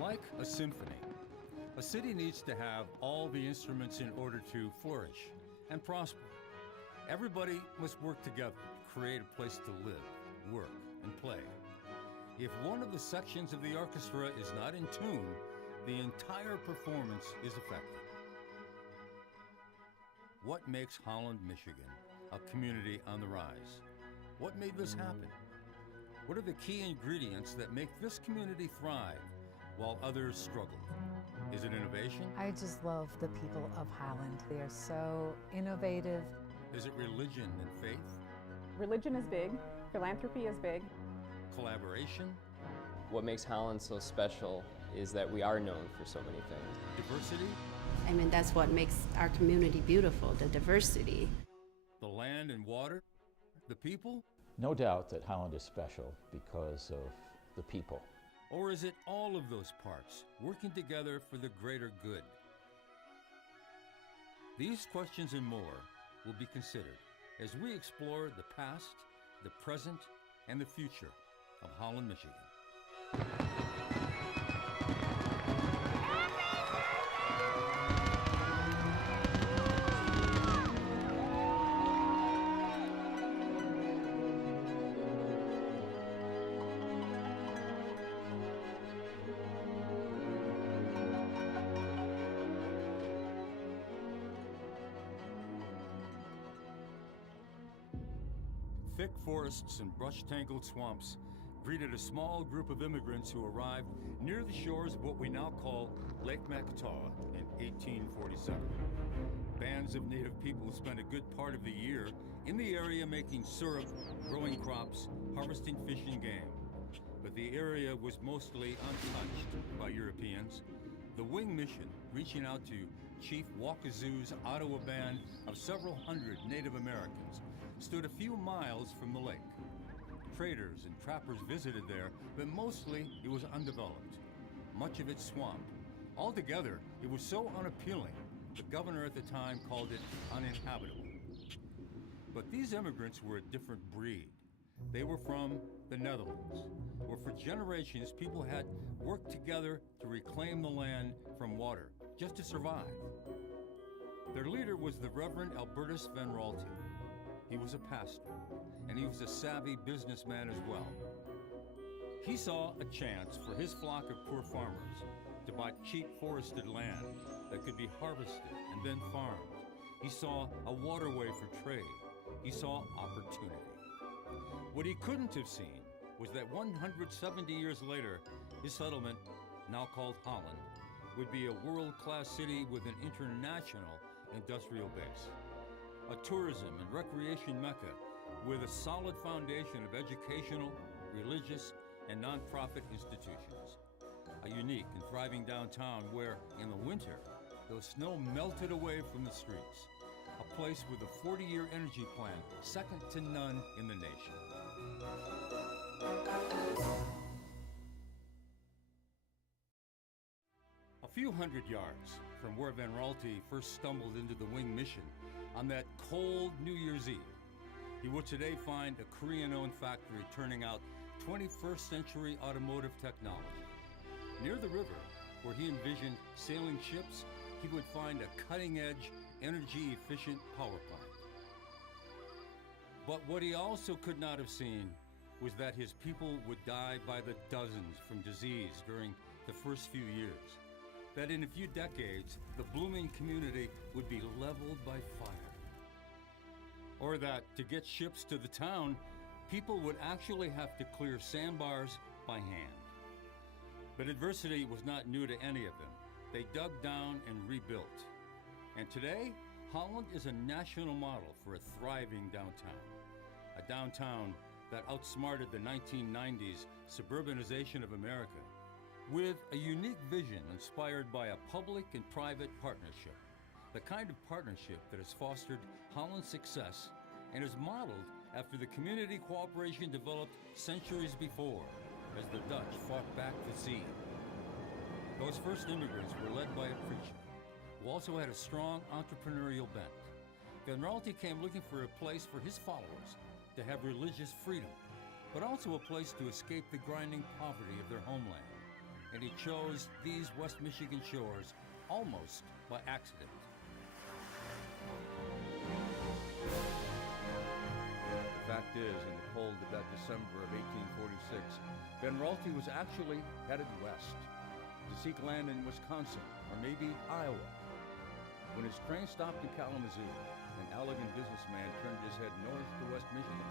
Like a symphony, a city needs to have all the instruments in order to flourish and prosper. Everybody must work together to create a place to live, work, and play. If one of the sections of the orchestra is not in tune, the entire performance is affected. What makes Holland, Michigan, a community on the rise? What made this happen? What are the key ingredients that make this community thrive while others struggle? Is it innovation? I just love the people of Holland. They are so innovative. Is it religion and faith? Religion is big, philanthropy is big. Collaboration? What makes Holland so special is that we are known for so many things. Diversity? I mean, that's what makes our community beautiful, the diversity. The land and water? The people? No doubt that Holland is special because of the people. Or is it all of those parts working together for the greater good? These questions and more will be considered as we explore the past, the present, and the future of Holland, Michigan. Thick forests and brush-tangled swamps greeted a small group of immigrants who arrived near the shores of what we now call Lake Macatawa in 1847. Bands of native people spent a good part of the year in the area making syrup, growing crops, harvesting fish and game. But the area was mostly untouched by Europeans. The Wing Mission, reaching out to Chief Wakazu's Ottawa band of several hundred Native Americans, stood a few miles from the lake. Traders and trappers visited there, but mostly it was undeveloped, much of it swamp. Altogether, it was so unappealing, the governor at the time called it uninhabitable. But these immigrants were a different breed. They were from the Netherlands, where for generations people had worked together to reclaim the land from water, just to survive. Their leader was the Reverend Albertus Van Raalte. He was a pastor, and he was a savvy businessman as well. He saw a chance for his flock of poor farmers to buy cheap forested land that could be harvested and then farmed. He saw a waterway for trade. He saw opportunity. What he couldn't have seen was that 170 years later, his settlement, now called Holland, would be a world-class city with an international industrial base. A tourism and recreation mecca with a solid foundation of educational, religious, and nonprofit institutions. A unique and thriving downtown where, in the winter, the snow melted away from the streets. A place with a 40-year energy plan, second to none in the nation. A few hundred yards from where Van Raalte first stumbled into the Wing Mission on that cold New Year's Eve, he would today find a Korean-owned factory turning out 21st century automotive technology. Near the river, where he envisioned sailing ships, he would find a cutting-edge, energy-efficient power plant. But what he also could not have seen was that his people would die by the dozens from disease during the first few years. That in a few decades, the blooming community would be leveled by fire. Or that to get ships to the town, people would actually have to clear sandbars by hand. But adversity was not new to any of them. They dug down and rebuilt. And today, Holland is a national model for a thriving downtown. A downtown that outsmarted the 1990s suburbanization of America. with a unique vision inspired by a public and private partnership, the kind of partnership that has fostered Holland's success and is modeled after the community cooperation developed centuries before as the Dutch fought back the sea. Those first immigrants were led by a preacher who also had a strong entrepreneurial bent. Van Raalte came looking for a place for his followers to have religious freedom, but also a place to escape the grinding poverty of their homeland. And he chose these West Michigan shores almost by accident. The fact is, in the cold of that December of 1846, Van Raalte was actually headed west to seek land in Wisconsin or maybe Iowa. When his train stopped in Kalamazoo, an elegant businessman turned his head north to West Michigan.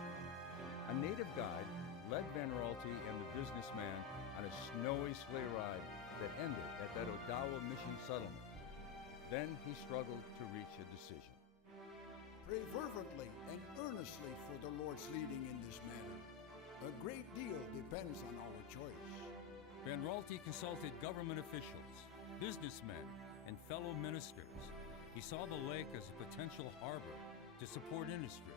A native guide led Van Raalte and the businessman on a snowy sleigh ride that ended at that Odawa Mission settlement. Then he struggled to reach a decision. Pray fervently and earnestly for the Lord's leading in this matter. A great deal depends on our choice. Van Raalte consulted government officials, businessmen, and fellow ministers. He saw the lake as a potential harbor to support industry.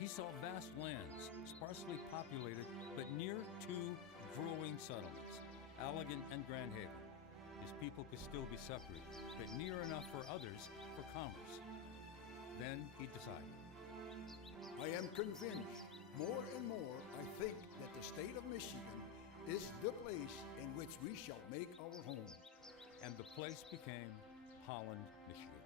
He saw vast lands, sparsely populated, but near two growing settlements, Allegan and Grand Haven. His people could still be separated, but near enough for others for commerce. Then he decided. I am convinced, more and more, I think that the state of Michigan is the place in which we shall make our home. And the place became Holland, Michigan.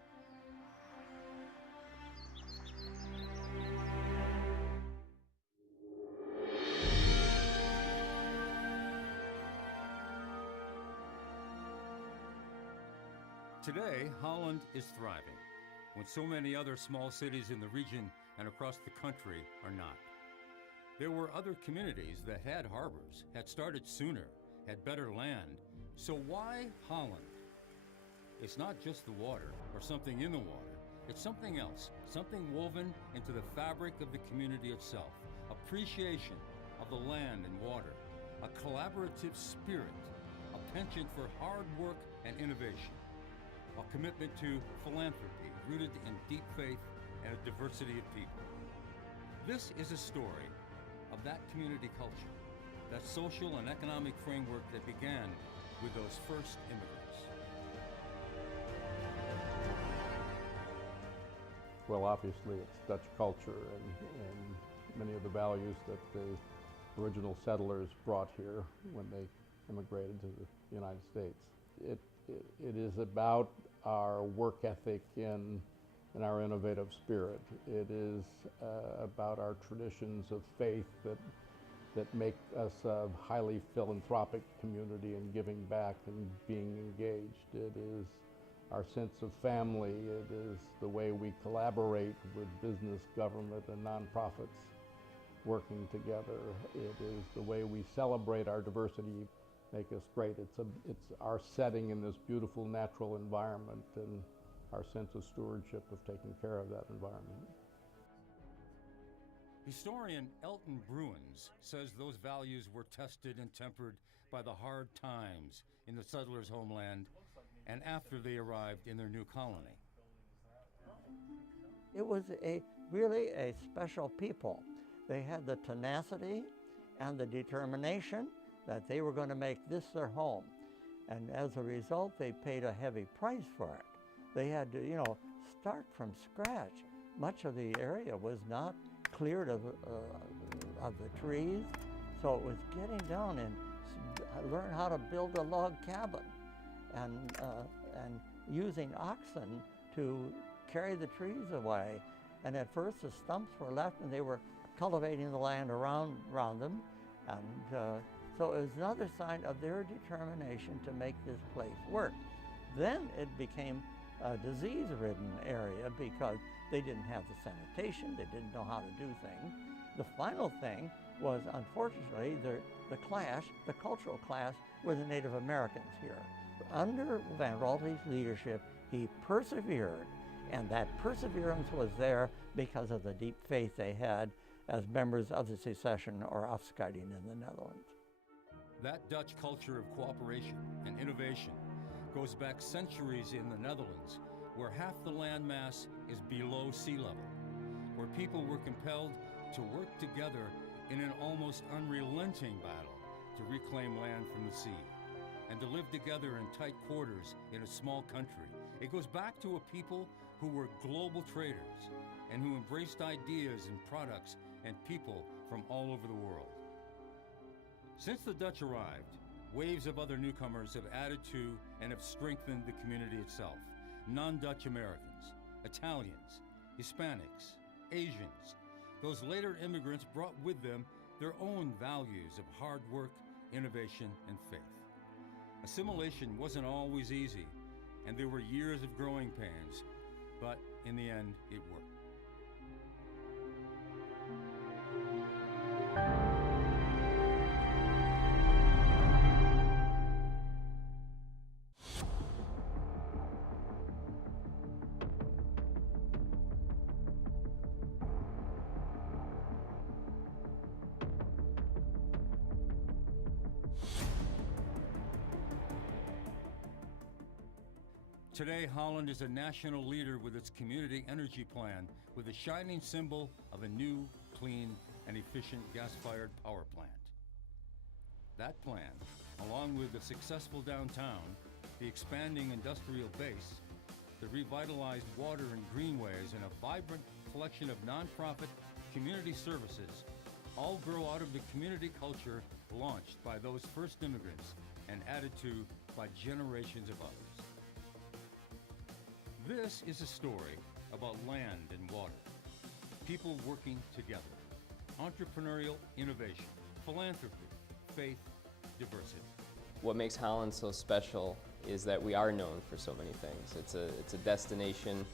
Today, Holland is thriving, when so many other small cities in the region and across the country are not. There were other communities that had harbors, had started sooner, had better land. So why Holland? It's not just the water or something in the water. It's something else, something woven into the fabric of the community itself. Appreciation of the land and water, a collaborative spirit, a penchant for hard work and innovation, a commitment to philanthropy rooted in deep faith and a diversity of people. This is a story of that community culture, that social and economic framework that began with those first immigrants. Well, obviously it's Dutch culture and many of the values that the original settlers brought here when they immigrated to the United States. It is about our work ethic and our innovative spirit. It is about our traditions of faith that make us a highly philanthropic community and giving back and being engaged. It is our sense of family. It is the way we collaborate with business, government, and nonprofits working together. It is the way we celebrate our diversity, make us great. It's our setting in this beautiful natural environment and our sense of stewardship of taking care of that environment. Historian Elton Bruins says those values were tested and tempered by the hard times in the settlers' homeland and after they arrived in their new colony. It was really a special people. They had the tenacity and the determination that they were going to make this their home. And as a result, they paid a heavy price for it. They had to, start from scratch. Much of the area was not cleared of the trees, so it was getting down and learn how to build a log cabin and using oxen to carry the trees away. And at first the stumps were left and they were cultivating the land around them. And so it was another sign of their determination to make this place work. Then it became a disease-ridden area because they didn't have the sanitation, they didn't know how to do things. The final thing was, unfortunately, the cultural clash with the Native Americans here. Under Van Raalte's leadership, he persevered, and that perseverance was there because of the deep faith they had as members of the secession or afscheiding in the Netherlands. That Dutch culture of cooperation and innovation goes back centuries in the Netherlands, where half the landmass is below sea level, where people were compelled to work together in an almost unrelenting battle to reclaim land from the sea, and to live together in tight quarters in a small country. It goes back to a people who were global traders and who embraced ideas and products and people from all over the world. Since the Dutch arrived, waves of other newcomers have added to and have strengthened the community itself. Non-Dutch Americans, Italians, Hispanics, Asians. Those later immigrants brought with them their own values of hard work, innovation, and faith. Assimilation wasn't always easy, and there were years of growing pains, but in the end, it worked. Today, Holland is a national leader with its community energy plan, with a shining symbol of a new, clean, and efficient gas-fired power plant. That plan, along with the successful downtown, the expanding industrial base, the revitalized water and greenways, and a vibrant collection of nonprofit community services, all grow out of the community culture launched by those first immigrants and added to by generations of others. This is a story about land and water, people working together, entrepreneurial innovation, philanthropy, faith, diversity. What makes Holland so special is that we are known for so many things. It's a destination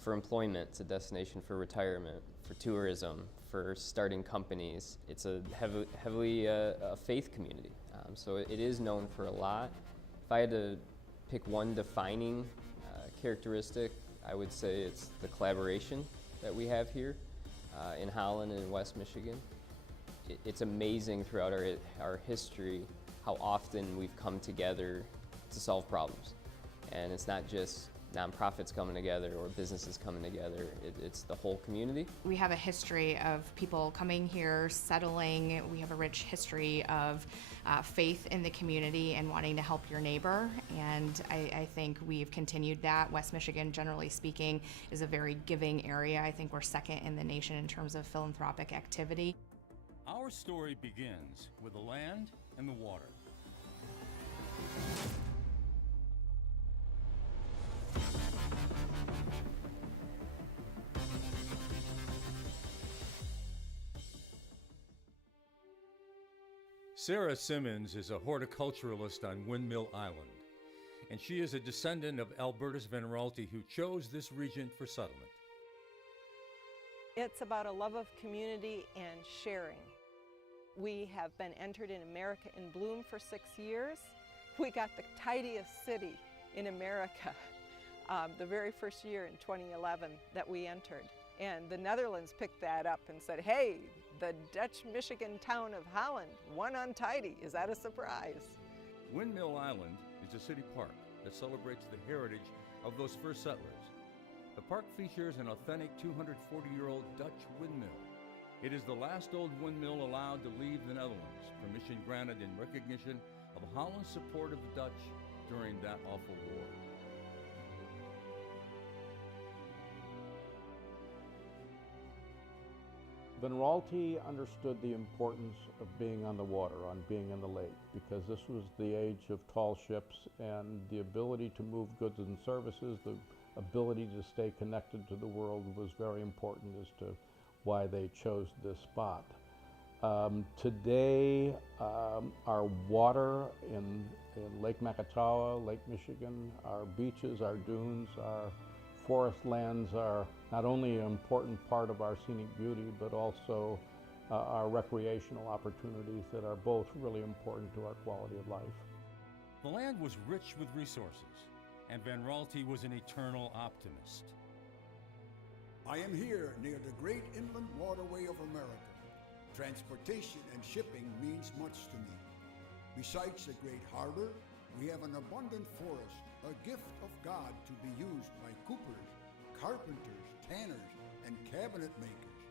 for employment, it's a destination for retirement, for tourism, for starting companies. It's a heavily a faith community, so it is known for a lot. If I had to pick one defining characteristic, I would say it's the collaboration that we have here in Holland and in West Michigan. It's amazing throughout our history how often we've come together to solve problems. And it's not just nonprofits coming together or businesses coming together, it's the whole community. We have a history of people coming here, settling. We have a rich history of faith in the community and wanting to help your neighbor. And I think we've continued that. West Michigan, generally speaking, is a very giving area. I think we're second in the nation in terms of philanthropic activity. Our story begins with the land and the water. Sarah Simmons is a horticulturalist on Windmill Island, and she is a descendant of Albertus Venralti, who chose this region for settlement. It's about a love of community and sharing. We have been entered in America in Bloom for 6 years. We got the tidiest city in America the very first year in 2011 that we entered. And the Netherlands picked that up and said, hey, the Dutch-Michigan town of Holland won on tidy. Is that a surprise? Windmill Island is a city park that celebrates the heritage of those first settlers. The park features an authentic 240-year-old Dutch windmill. It is the last old windmill allowed to leave the Netherlands, permission granted in recognition of Holland's support of the Dutch during that awful war. Venralti understood the importance of being on the water, on being in the lake, because this was the age of tall ships, and the ability to move goods and services, the ability to stay connected to the world was very important as to why they chose this spot. Today, our water in Lake Makatawa, Lake Michigan, our beaches, our dunes, our forest lands are not only an important part of our scenic beauty, but also our recreational opportunities that are both really important to our quality of life. The land was rich with resources, and Venralti was an eternal optimist. I am here near the great inland waterway of America. Transportation and shipping means much to me. Besides the great harbor, we have an abundant forest, a gift of God to be used by coopers, carpenters, tanners, and cabinet makers.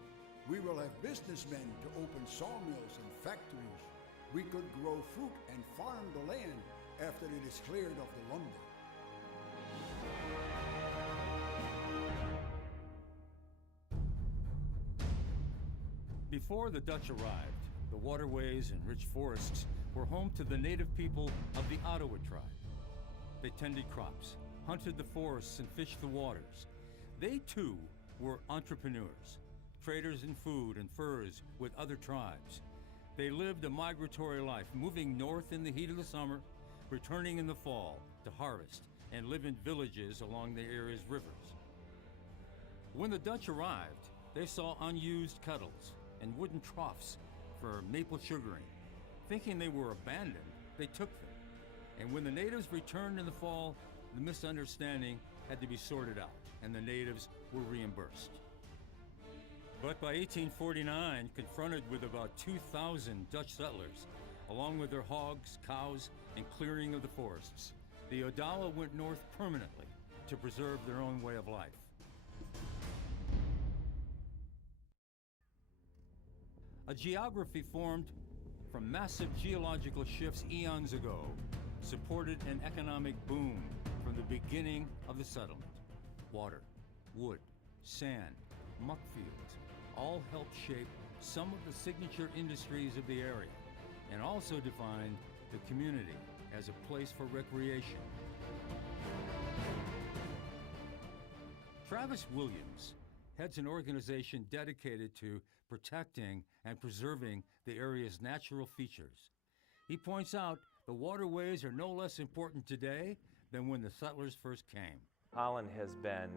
We will have businessmen to open sawmills and factories. We could grow fruit and farm the land after it is cleared of the lumber. Before the Dutch arrived, the waterways and rich forests were home to the native people of the Ottawa tribe. They tended crops, hunted the forests, and fished the waters. They too were entrepreneurs, traders in food and furs with other tribes. They lived a migratory life, moving north in the heat of the summer, returning in the fall to harvest and live in villages along the area's rivers. When the Dutch arrived, they saw unused kettles and wooden troughs for maple sugaring. Thinking they were abandoned, they took them. And when the natives returned in the fall, the misunderstanding had to be sorted out, and the natives were reimbursed. But by 1849, confronted with about 2,000 Dutch settlers, along with their hogs, cows, and clearing of the forests, the Odawa went north permanently to preserve their own way of life. A geography formed from massive geological shifts eons ago supported an economic boom from the beginning of the settlement. Water, wood, sand, muck fields all helped shape some of the signature industries of the area and also defined the community as a place for recreation. Travis Williams heads an organization dedicated to protecting and preserving the area's natural features. He points out the waterways are no less important today than when the settlers first came. Holland has been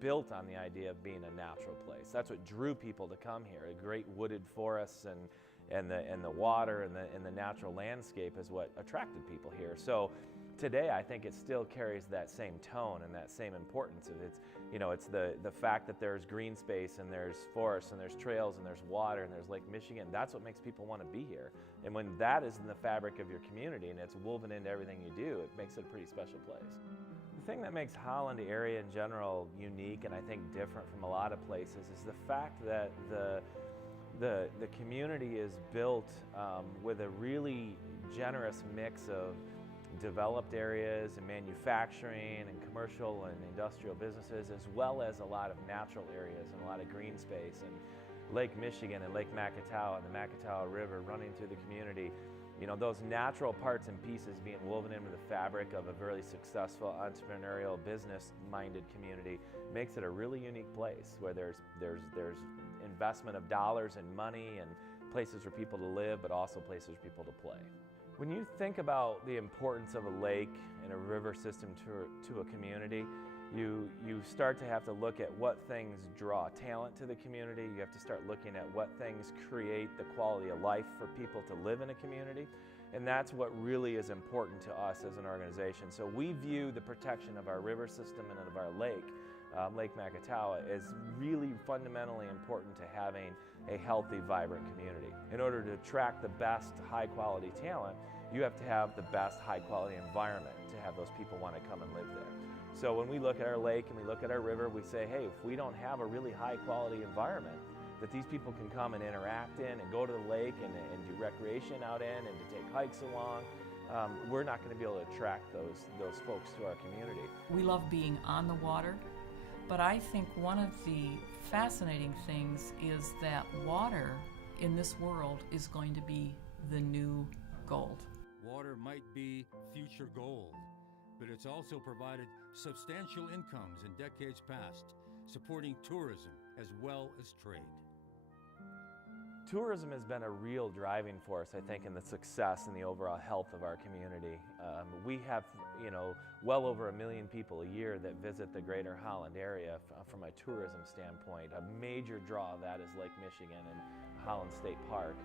built on the idea of being a natural place. That's what drew people to come here. A great wooded forests and the water and the natural landscape is what attracted people here. So today I think it still carries that same tone and that same importance. It's the fact that there's green space and there's forests and there's trails and there's water and there's Lake Michigan. That's what makes people want to be here. And when that is in the fabric of your community and it's woven into everything you do, it makes it a pretty special place. The thing that makes Holland area in general unique and I think different from a lot of places is the fact that the community is built with a really generous mix of developed areas and manufacturing and commercial and industrial businesses, as well as a lot of natural areas and a lot of green space, and Lake Michigan and Lake Macatawa and the Macatawa River running through the community. Those natural parts and pieces being woven into the fabric of a really successful entrepreneurial business-minded community makes it a really unique place where there's investment of dollars and money and places for people to live, but also places for people to play. When you think about the importance of a lake and a river system to a community, you start to have to look at what things draw talent to the community. You have to start looking at what things create the quality of life for people to live in a community. And that's what really is important to us as an organization. So we view the protection of our river system and of our lake, Lake Macatawa, as really fundamentally important to having a healthy, vibrant community. In order to attract the best high-quality talent, you have to have the best high-quality environment to have those people want to come and live there. So when we look at our lake and we look at our river, we say, hey, if we don't have a really high-quality environment that these people can come and interact in and go to the lake and do recreation out in and to take hikes along, we're not going to be able to attract those folks to our community. We love being on the water, but I think one of the fascinating things is that water in this world is going to be the new gold. Water might be future gold, but it's also provided substantial incomes in decades past, supporting tourism as well as trade. Tourism has been a real driving force, I think, in the success and the overall health of our community. We have, well over 1 million people a year that visit the greater Holland area from a tourism standpoint. A major draw of that is Lake Michigan and Holland State Park.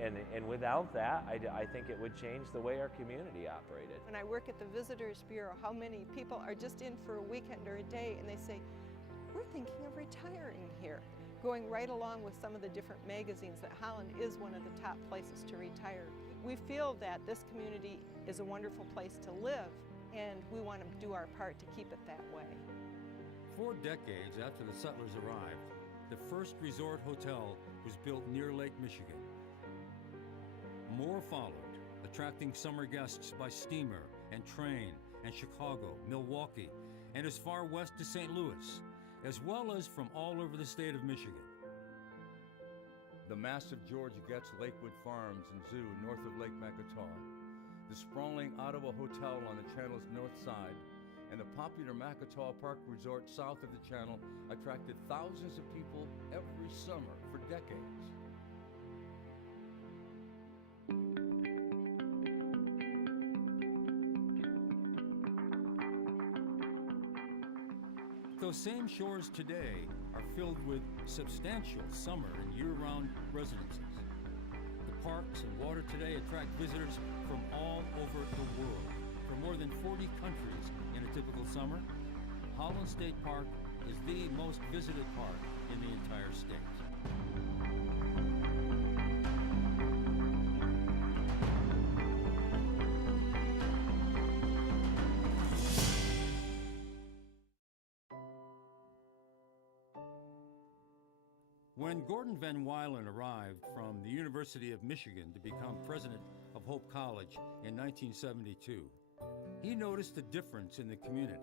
And without that, I think it would change the way our community operated. When I work at the Visitors Bureau, how many people are just in for a weekend or a day and they say, we're thinking of retiring here. Going right along with some of the different magazines that Holland is one of the top places to retire. We feel that this community is a wonderful place to live, and we want to do our part to keep it that way. 4 decades after the settlers arrived, the first resort hotel was built near Lake Michigan. More followed, attracting summer guests by steamer and train and Chicago, Milwaukee, and as far west as St. Louis, as well as from all over the state of Michigan. The massive George Getz Lakewood Farms and Zoo north of Lake Maketaw, the sprawling Ottawa Hotel on the channel's north side, and the popular Maketaw Park Resort south of the channel attracted thousands of people every summer for decades. Those same shores today are filled with substantial summer and year-round residences. The parks and water today attract visitors from all over the world. From more than 40 countries in a typical summer, Holland State Park is the most visited park in the entire state. When Gordon Van Wylen arrived from the University of Michigan to become president of Hope College in 1972, he noticed a difference in the community.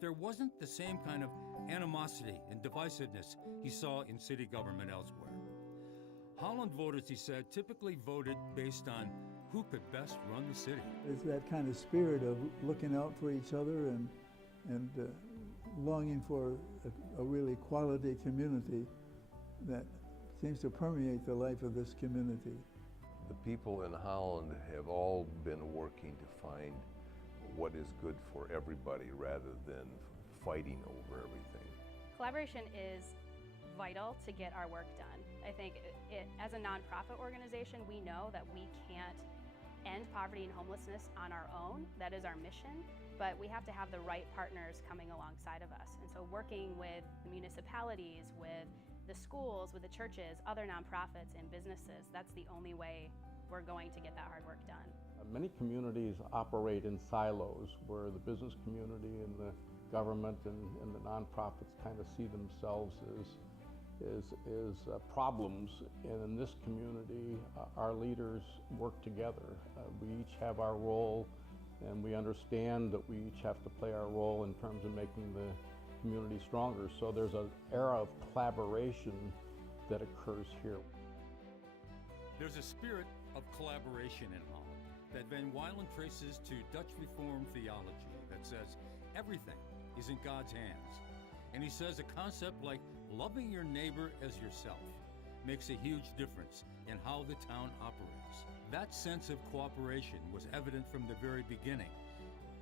There wasn't the same kind of animosity and divisiveness he saw in city government elsewhere. Holland voters, he said, typically voted based on who could best run the city. It's that kind of spirit of looking out for each other and longing for a really quality community that seems to permeate the life of this community. The people in Holland have all been working to find what is good for everybody rather than fighting over everything. Collaboration is vital to get our work done. I think as a nonprofit organization, we know that we can't end poverty and homelessness on our own. That is our mission, but we have to have the right partners coming alongside of us. And so working with the municipalities, with the schools, with the churches, other nonprofits and businesses, that's the only way we're going to get that hard work done. Many communities operate in silos where the business community and the government and the nonprofits kind of see themselves as problems. And in this community, our leaders work together. We each have our role, and we understand that we each have to play our role in terms of making the community stronger. So there's an era of collaboration that occurs here. There's a spirit of collaboration in Holland that Van Wylen traces to Dutch Reformed theology that says everything is in God's hands. And he says a concept like loving your neighbor as yourself makes a huge difference in how the town operates. That sense of cooperation was evident from the very beginning.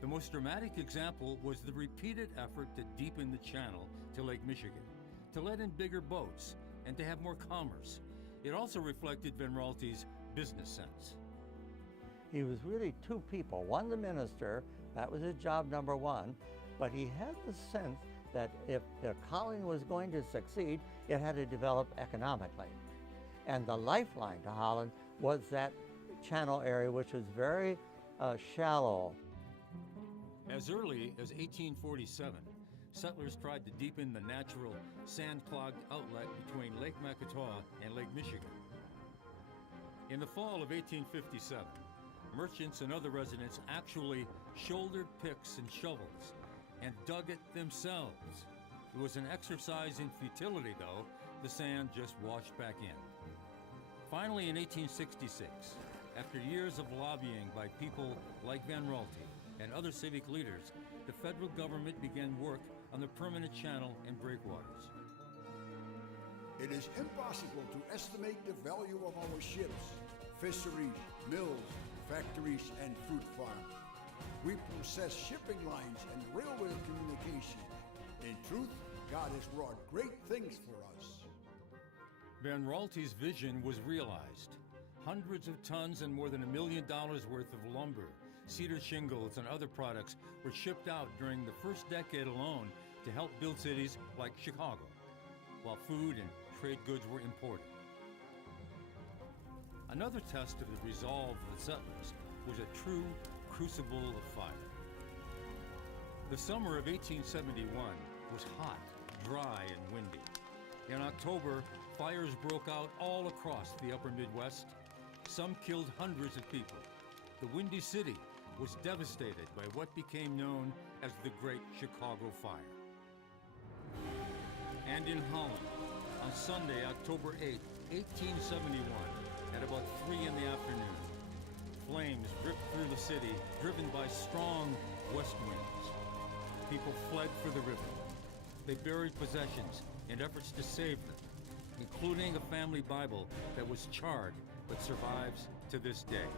The most dramatic example was the repeated effort to deepen the channel to Lake Michigan, to let in bigger boats, and to have more commerce. It also reflected Van Raalte's business sense. He was really two people. One, the minister, that was his job number one, but he had the sense that if the colony was going to succeed, it had to develop economically. And the lifeline to Holland was that channel area, which was very shallow. As early as 1847, settlers tried to deepen the natural sand-clogged outlet between Lake Maketaw and Lake Michigan. In the fall of 1857, merchants and other residents actually shouldered picks and shovels and dug it themselves. It was an exercise in futility, though. The sand just washed back in. Finally, in 1866, after years of lobbying by people like Van Raalte and other civic leaders, the federal government began work on the permanent channel and breakwaters. It is impossible to estimate the value of our ships, fisheries, mills, factories, and fruit farms. We possess shipping lines and railway communication. In truth, God has wrought great things for us. Van Raalte's vision was realized. Hundreds of tons and more than $1 million worth of lumber, cedar shingles, and other products were shipped out during the first decade alone to help build cities like Chicago, while food and trade goods were imported. Another test of the resolve of the settlers was a true crucible of fire. The summer of 1871 was hot, dry, and windy. In October, fires broke out all across the upper Midwest. Some killed hundreds of people. The Windy City was devastated by what became known as the Great Chicago Fire. And in Holland, on Sunday, October 8, 1871, at about 3 in the afternoon, flames ripped through the city, driven by strong west winds. People fled for the river. They buried possessions in efforts to save them, including a family Bible that was charred but survives to this day.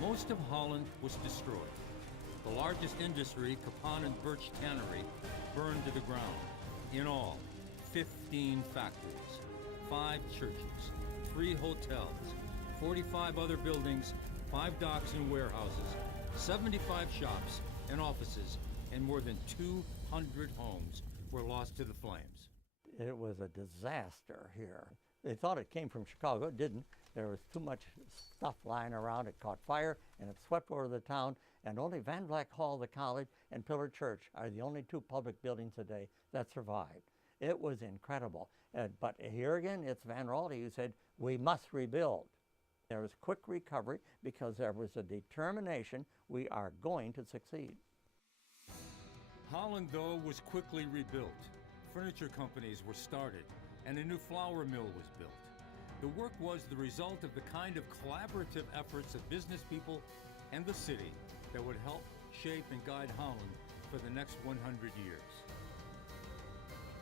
Most of Holland was destroyed. The largest industry, Capon and Birch Tannery, burned to the ground. In all, 15 factories, 5 churches, 3 hotels, 45 other buildings, 5 docks and warehouses, 75 shops and offices, and more than 200 homes were lost to the flames. It was a disaster here. They thought it came from Chicago. It didn't. There was too much stuff lying around. It caught fire and it swept over the town. And only Van Vleck Hall, the college, and Pillar Church are the only 2 public buildings today that survived. It was incredible. But here again, it's Van Raalte who said, we must rebuild. There was quick recovery because there was a determination we are going to succeed. Holland, though, was quickly rebuilt. Furniture companies were started, and a new flour mill was built. The work was the result of the kind of collaborative efforts of business people and the city that would help shape and guide Holland for the next 100 years.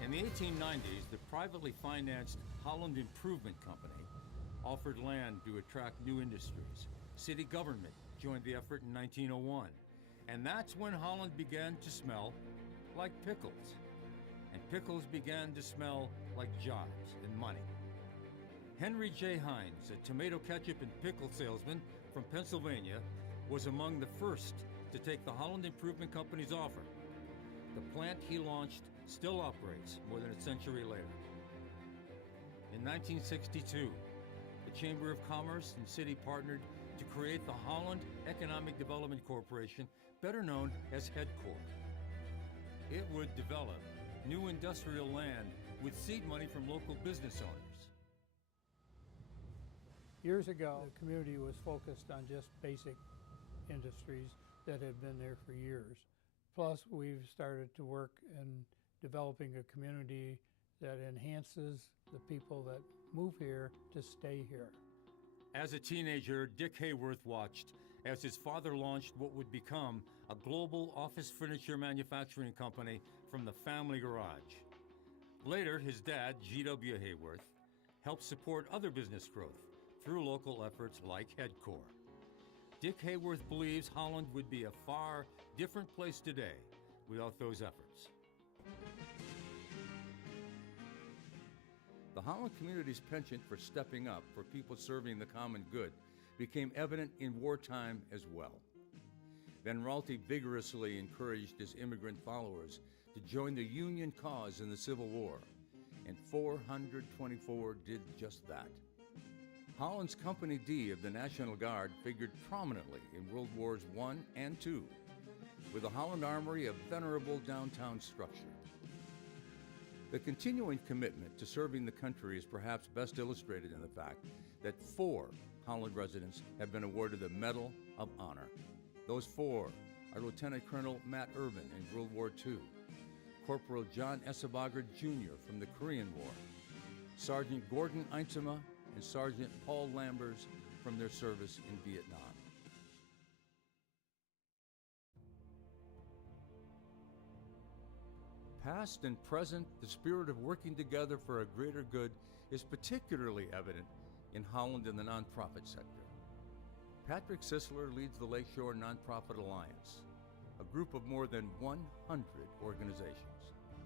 In the 1890s, the privately financed Holland Improvement Company offered land to attract new industries. City government joined the effort in 1901, and that's when Holland began to smell like pickles. And pickles began to smell like jobs and money. Henry J. Hines, a tomato ketchup and pickle salesman from Pennsylvania, was among the first to take the Holland Improvement Company's offer. The plant he launched still operates more than a century later. In 1962, the Chamber of Commerce and City partnered to create the Holland Economic Development Corporation, better known as HEDCOR. It would develop new industrial land with seed money from local business owners. Years ago, the community was focused on just basic industries that had been there for years. Plus, we've started to work in developing a community that enhances the people that move here to stay here. As a teenager, Dick Hayworth watched as his father launched what would become a global office furniture manufacturing company from the family garage. Later, his dad, G.W. Hayworth, helped support other business growth through local efforts like HEDCOR. Dick Hayworth believes Holland would be a far different place today without those efforts. The Holland community's penchant for stepping up for people serving the common good became evident in wartime as well. Van Raalte vigorously encouraged his immigrant followers to join the Union cause in the Civil War, and 424 did just that. Holland's Company D of the National Guard figured prominently in World Wars I and II, with the Holland Armory a venerable downtown structure. The continuing commitment to serving the country is perhaps best illustrated in the fact that 4 Holland residents have been awarded the Medal of Honor. Those 4 are Lieutenant Colonel Matt Urban in World War II, Corporal John Esabager Jr. from the Korean War, Sergeant Gordon Einzema and Sergeant Paul Lambers from their service in Vietnam. Past and present, the spirit of working together for a greater good is particularly evident in Holland and the nonprofit sector. Patrick Sisler leads the Lakeshore Nonprofit Alliance, a group of more than 100 organizations.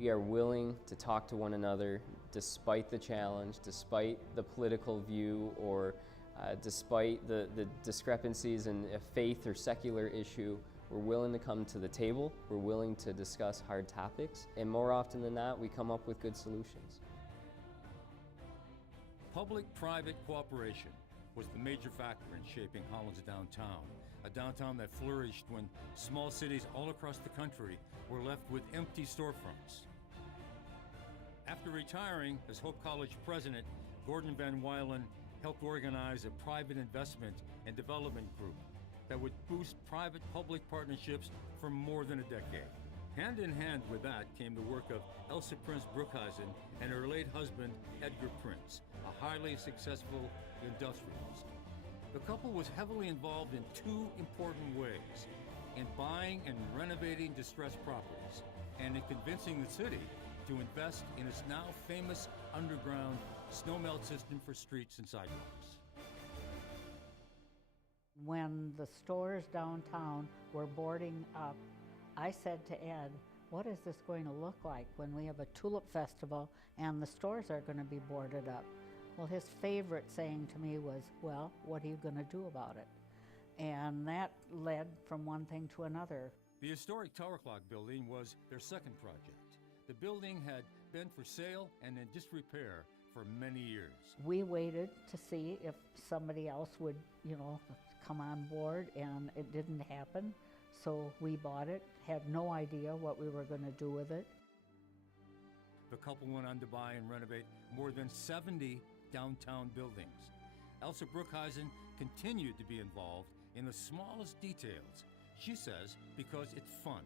We are willing to talk to one another despite the challenge, despite the political view, or despite the discrepancies in a faith or secular issue. We're willing to come to the table, we're willing to discuss hard topics, and more often than not, we come up with good solutions. Public-private cooperation was the major factor in shaping Holland's downtown, a downtown that flourished when small cities all across the country were left with empty storefronts. After retiring as Hope College president, Gordon Van Wylen helped organize a private investment and development group that would boost private-public partnerships for more than a decade. Hand in hand with that came the work of Elsa Prince Brookhuizen and her late husband, Edgar Prince, a highly successful industrialist. The couple was heavily involved in two important ways: in buying and renovating distressed properties, and in convincing the city to invest in its now famous underground snowmelt system for streets and sidewalks. When the stores downtown were boarding up, I said to Ed, what is this going to look like when we have a tulip festival and the stores are going to be boarded up? Well, his favorite saying to me was, well, what are you going to do about it? And that led from one thing to another. The historic Tower Clock building was their second project. The building had been for sale and in disrepair for many years. We waited to see if somebody else would, come on board, and it didn't happen. So we bought it, had no idea what we were going to do with it. The couple went on to buy and renovate more than 70 downtown buildings. Elsa Brookhuizen continued to be involved in the smallest details. She says because it's fun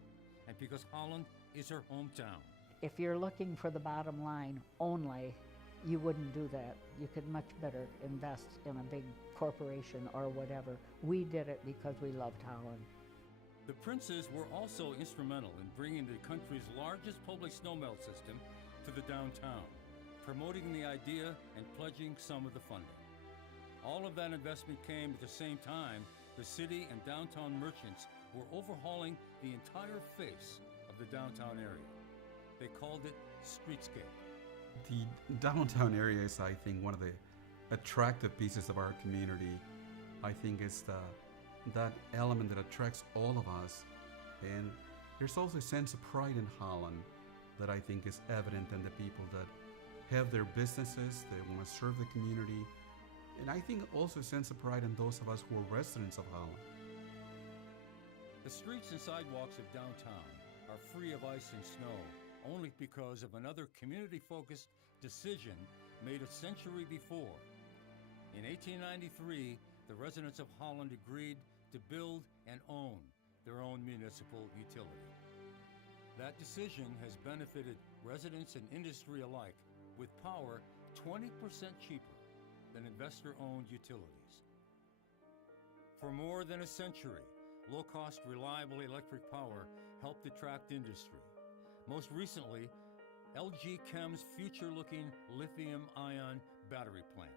and because Holland is her hometown. If you're looking for the bottom line only, you wouldn't do that. You could much better invest in a big corporation or whatever. We did it because we loved Holland. The Princes were also instrumental in bringing the country's largest public snowmelt system to the downtown, promoting the idea and pledging some of the funding. All of that investment came at the same time the city and downtown merchants were overhauling the entire face of the downtown area. They called it streetscape. The downtown area is, I think, one of the attractive pieces of our community. I think it's that element that attracts all of us. And there's also a sense of pride in Holland that I think is evident in the people that have their businesses, they want to serve the community. And I think also a sense of pride in those of us who are residents of Holland. The streets and sidewalks of downtown are free of ice and snow only because of another community-focused decision made a century before. In 1893, the residents of Holland agreed to build and own their own municipal utility. That decision has benefited residents and industry alike with power 20% cheaper than investor-owned utilities. For more than a century, low-cost, reliable electric power helped attract industry. Most recently, LG Chem's future-looking lithium-ion battery plant.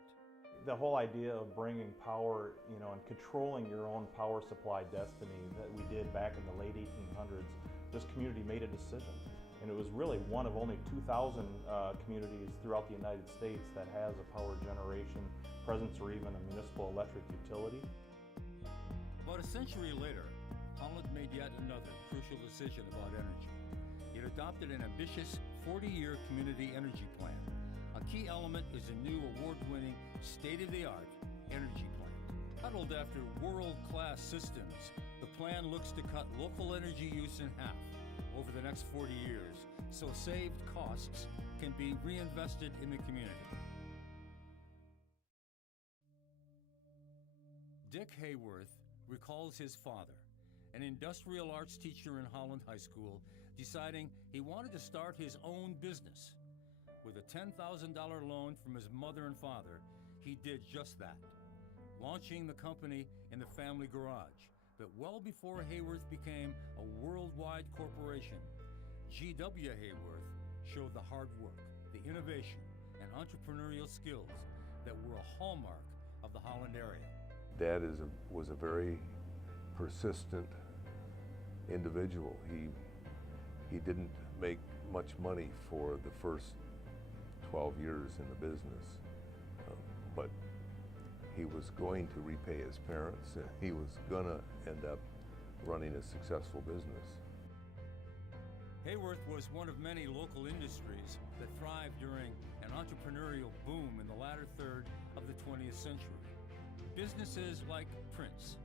The whole idea of bringing power, and controlling your own power supply destiny that we did back in the late 1800s, this community made a decision. And it was really one of only 2,000 communities throughout the United States that has a power generation presence or even a municipal electric utility. About a century later, Holland made yet another crucial decision about energy. It adopted an ambitious 40-year community energy plan. A key element is a new award-winning, state-of-the-art energy plan. Huddled after world-class systems, the plan looks to cut local energy use in half over the next 40 years, so saved costs can be reinvested in the community. Dick Hayworth recalls his father, an industrial arts teacher in Holland High School, deciding he wanted to start his own business. With a $10,000 loan from his mother and father, he did just that, launching the company in the family garage. But well before Hayworth became a worldwide corporation, G.W. Hayworth showed the hard work, the innovation, and entrepreneurial skills that were a hallmark of the Holland area. Dad was a very persistent individual. He didn't make much money for the first 12 years in the business, but he was going to repay his parents, and he was gonna end up running a successful business. Hayworth was one of many local industries that thrived during an entrepreneurial boom in the latter third of the 20th century. Businesses like Prince,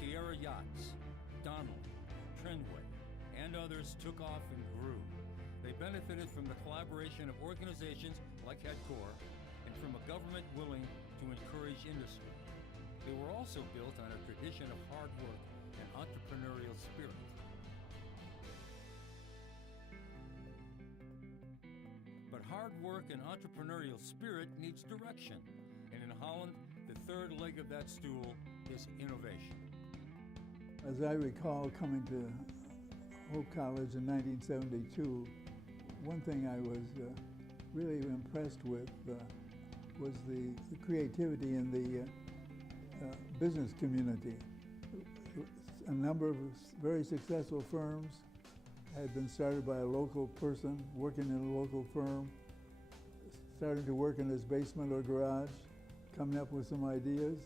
Tierra Yachts, Donald, Trendway, and others took off and grew. They benefited from the collaboration of organizations like Headcore and from a government willing to encourage industry. They were also built on a tradition of hard work and entrepreneurial spirit. But hard work and entrepreneurial spirit needs direction. And in Holland, the third leg of that stool is innovation. As I recall coming to Hope College in 1972, one thing I was really impressed with was the creativity in the business community. A number of very successful firms had been started by a local person working in a local firm, starting to work in his basement or garage, coming up with some ideas.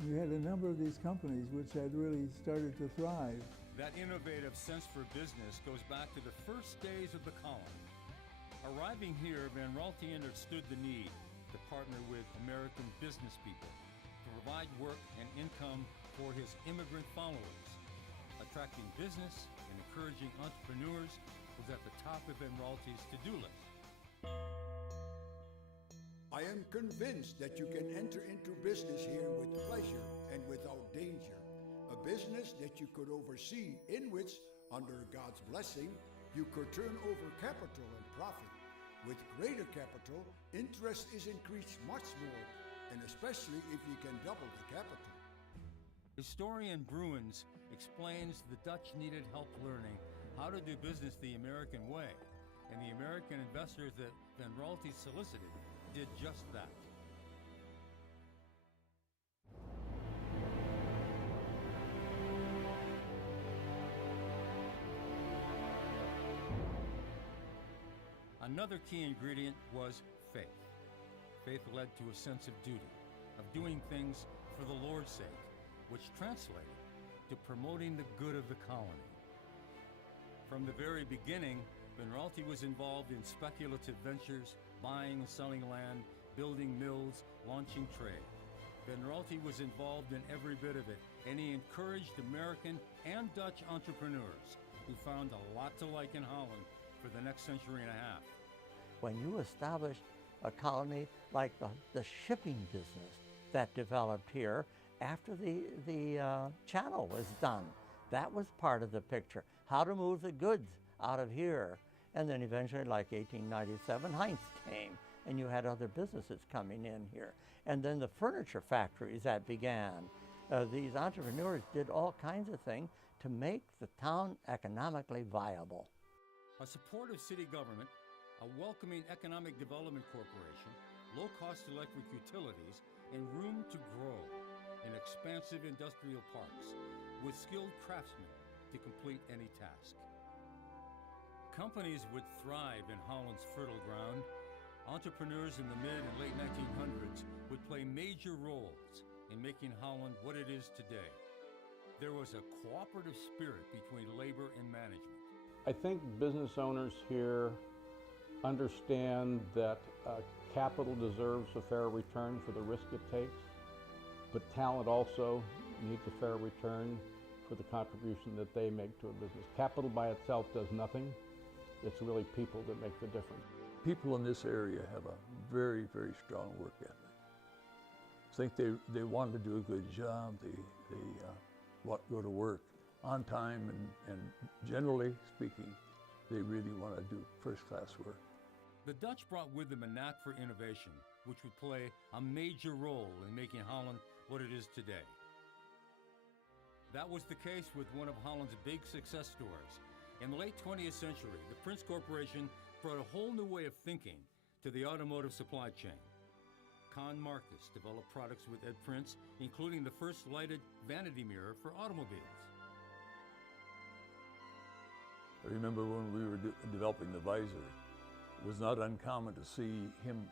You had a number of these companies which had really started to thrive. That innovative sense for business goes back to the first days of the colony. Arriving here, Van Raalte understood the need to partner with American business people to provide work and income for his immigrant followers. Attracting business and encouraging entrepreneurs was at the top of Van Raalte's to-do list. I am convinced that you can enter into business here with pleasure and without danger. A business that you could oversee, in which, under God's blessing, you could turn over capital and profit. With greater capital, interest is increased much more, and especially if you can double the capital. Historian Bruins explains the Dutch needed help learning how to do business the American way, and the American investors that Van Raalte solicited did just that. Another key ingredient was faith. Faith led to a sense of duty, of doing things for the Lord's sake, which translated to promoting the good of the colony. From the very beginning, Van Raalte was involved in speculative ventures, buying and selling land, building mills, launching trade. Van Raalte was involved in every bit of it, and he encouraged American and Dutch entrepreneurs who found a lot to like in Holland for the next century and a half. When you establish a colony like the shipping business that developed here after the channel was done, that was part of the picture. How to move the goods out of here. And then eventually, like 1897, Heinz came, and you had other businesses coming in here. And then the furniture factories that began. These entrepreneurs did all kinds of things to make the town economically viable. A supportive city government, a welcoming economic development corporation, low-cost electric utilities, and room to grow in expansive industrial parks with skilled craftsmen to complete any task. Companies would thrive in Holland's fertile ground. Entrepreneurs in the mid and late 1900s would play major roles in making Holland what it is today. There was a cooperative spirit between labor and management. I think business owners here understand that capital deserves a fair return for the risk it takes, but talent also needs a fair return for the contribution that they make to a business. Capital by itself does nothing. It's really people that make the difference. People in this area have a very, very strong work ethic. I think they want to do a good job. They want to go to work on time, and generally speaking, they really want to do first-class work. The Dutch brought with them a knack for innovation, which would play a major role in making Holland what it is today. That was the case with one of Holland's big success stories. In the late 20th century, the Prince Corporation brought a whole new way of thinking to the automotive supply chain. Con Marcus developed products with Ed Prince, including the first lighted vanity mirror for automobiles. I remember when we were developing the visor, it was not uncommon to see him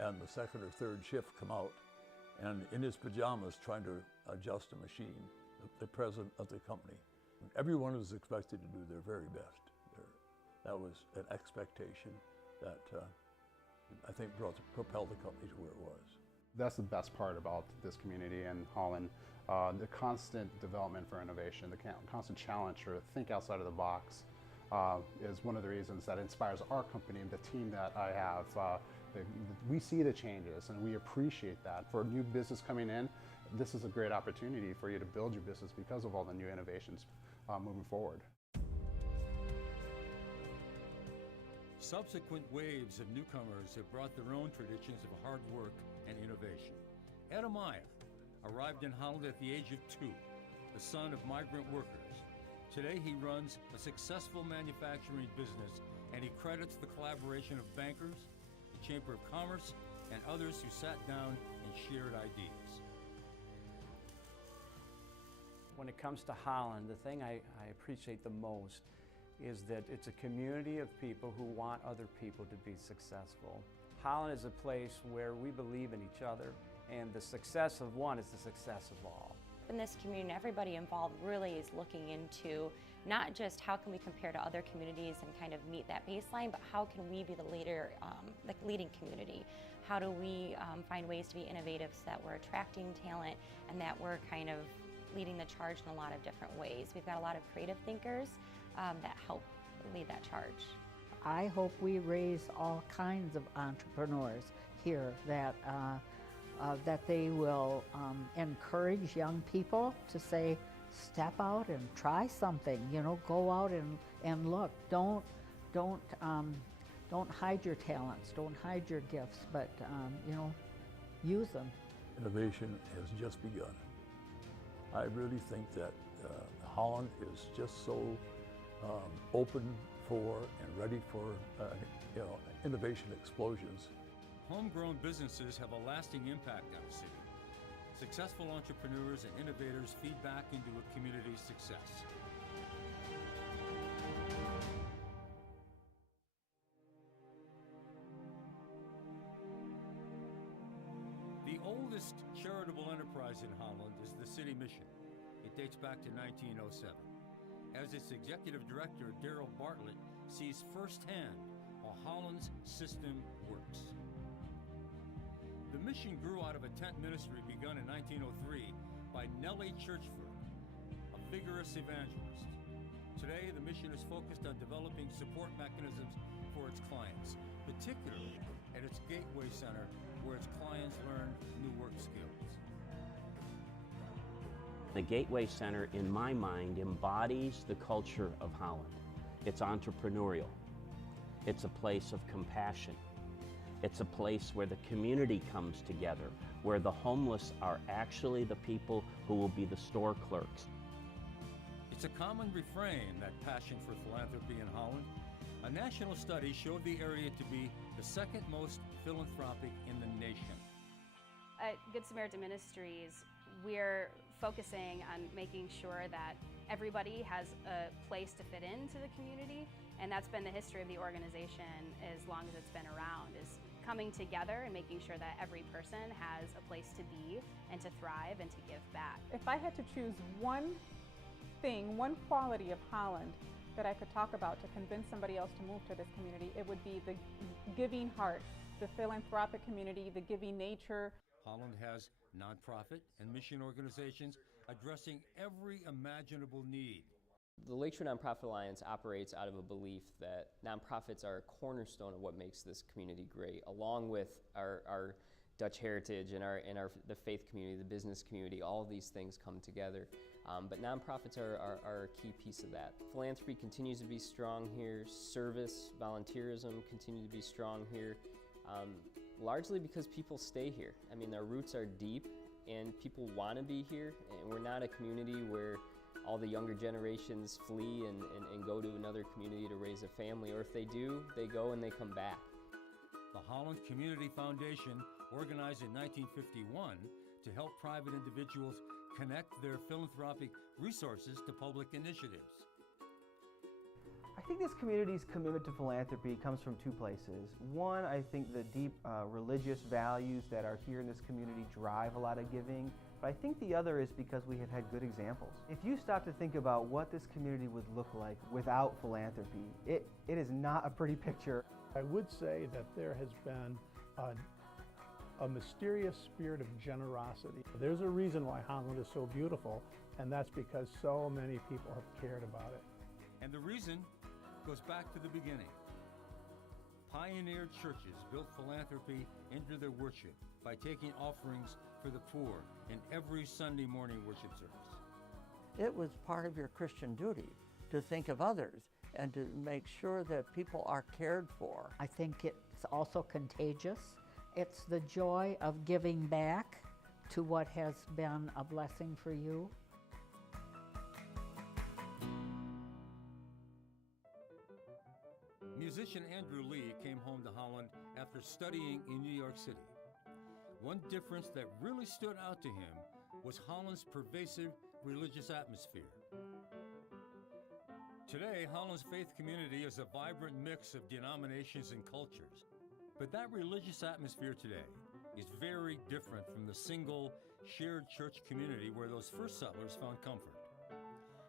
on the second or third shift come out and in his pajamas trying to adjust a machine, the president of the company. Everyone was expected to do their very best. That was an expectation that I think propelled the company to where it was. That's the best part about this community in Holland. The constant development for innovation, the constant challenge to think outside of the box is one of the reasons that inspires our company and the team that I have. We see the changes and we appreciate that. For new business coming in, this is a great opportunity for you to build your business because of all the new innovations moving forward. Subsequent waves of newcomers have brought their own traditions of hard work and innovation. Ed Amaya arrived in Holland at the age of 2, the son of migrant workers. Today he runs a successful manufacturing business, and he credits the collaboration of bankers, the Chamber of Commerce, and others who sat down and shared ideas. When it comes to Holland, the thing I appreciate the most is that it's a community of people who want other people to be successful. Holland is a place where we believe in each other, and the success of one is the success of all. In this community, everybody involved really is looking into not just how can we compare to other communities and kind of meet that baseline, but how can we be the leader, the leading community? How do we find ways to be innovative so that we're attracting talent and that we're kind of leading the charge in a lot of different ways? We've got a lot of creative thinkers that help lead that charge. I hope we raise all kinds of entrepreneurs here that that they will encourage young people to say, step out and try something. You know, go out and look. Don't hide your talents. Don't hide your gifts. But you know, use them. Innovation has just begun. I really think that Holland is just so open for and ready for innovation explosions. Homegrown businesses have a lasting impact on the city. Successful entrepreneurs and innovators feed back into a community's success. The oldest charitable enterprise in Holland is the City Mission. It dates back to 1907. As its executive director, Daryl Bartlett sees firsthand how Holland's system works. The mission grew out of a tent ministry begun in 1903 by Nellie Churchford, a vigorous evangelist. Today, the mission is focused on developing support mechanisms for its clients, particularly at its Gateway Center, where its clients learn new work skills. The Gateway Center, in my mind, embodies the culture of Holland. It's entrepreneurial. It's a place of compassion. It's a place where the community comes together, where the homeless are actually the people who will be the store clerks. It's a common refrain, that passion for philanthropy in Holland. A national study showed the area to be the second most philanthropic in the nation. At Good Samaritan Ministries, we're focusing on making sure that everybody has a place to fit into the community, and that's been the history of the organization as long as it's been around, is coming together and making sure that every person has a place to be and to thrive and to give back. If I had to choose one thing, one quality of Holland that I could talk about to convince somebody else to move to this community, it would be the giving heart, the philanthropic community, the giving nature. Holland has nonprofit and mission organizations addressing every imaginable need. The Lakeshore Nonprofit Alliance operates out of a belief that nonprofits are a cornerstone of what makes this community great, along with our Dutch heritage and the faith community, the business community. All of these things come together. But nonprofits are a key piece of that. Philanthropy continues to be strong here. Service, volunteerism continue to be strong here, largely because people stay here. I mean, our roots are deep and people want to be here. And we're not a community where all the younger generations flee and go to another community to raise a family, or if they do, they go and they come back. The Holland Community Foundation, organized in 1951 to help private individuals connect their philanthropic resources to public initiatives. I think this community's commitment to philanthropy comes from two places. One, I think the deep religious values that are here in this community drive a lot of giving. But I think the other is because we have had good examples. If you stop to think about what this community would look like without philanthropy, it is not a pretty picture. I would say that there has been a mysterious spirit of generosity. There's a reason why Holland is so beautiful, and that's because so many people have cared about it. And the reason goes back to the beginning. Pioneer churches built philanthropy into their worship by taking offerings for the poor in every Sunday morning worship service. It was part of your Christian duty to think of others and to make sure that people are cared for. I think it's also contagious. It's the joy of giving back to what has been a blessing for you. Musician Andrew Lee came home to Holland after studying in New York City. One difference that really stood out to him was Holland's pervasive religious atmosphere. Today, Holland's faith community is a vibrant mix of denominations and cultures. But that religious atmosphere today is very different from the single, shared church community where those first settlers found comfort.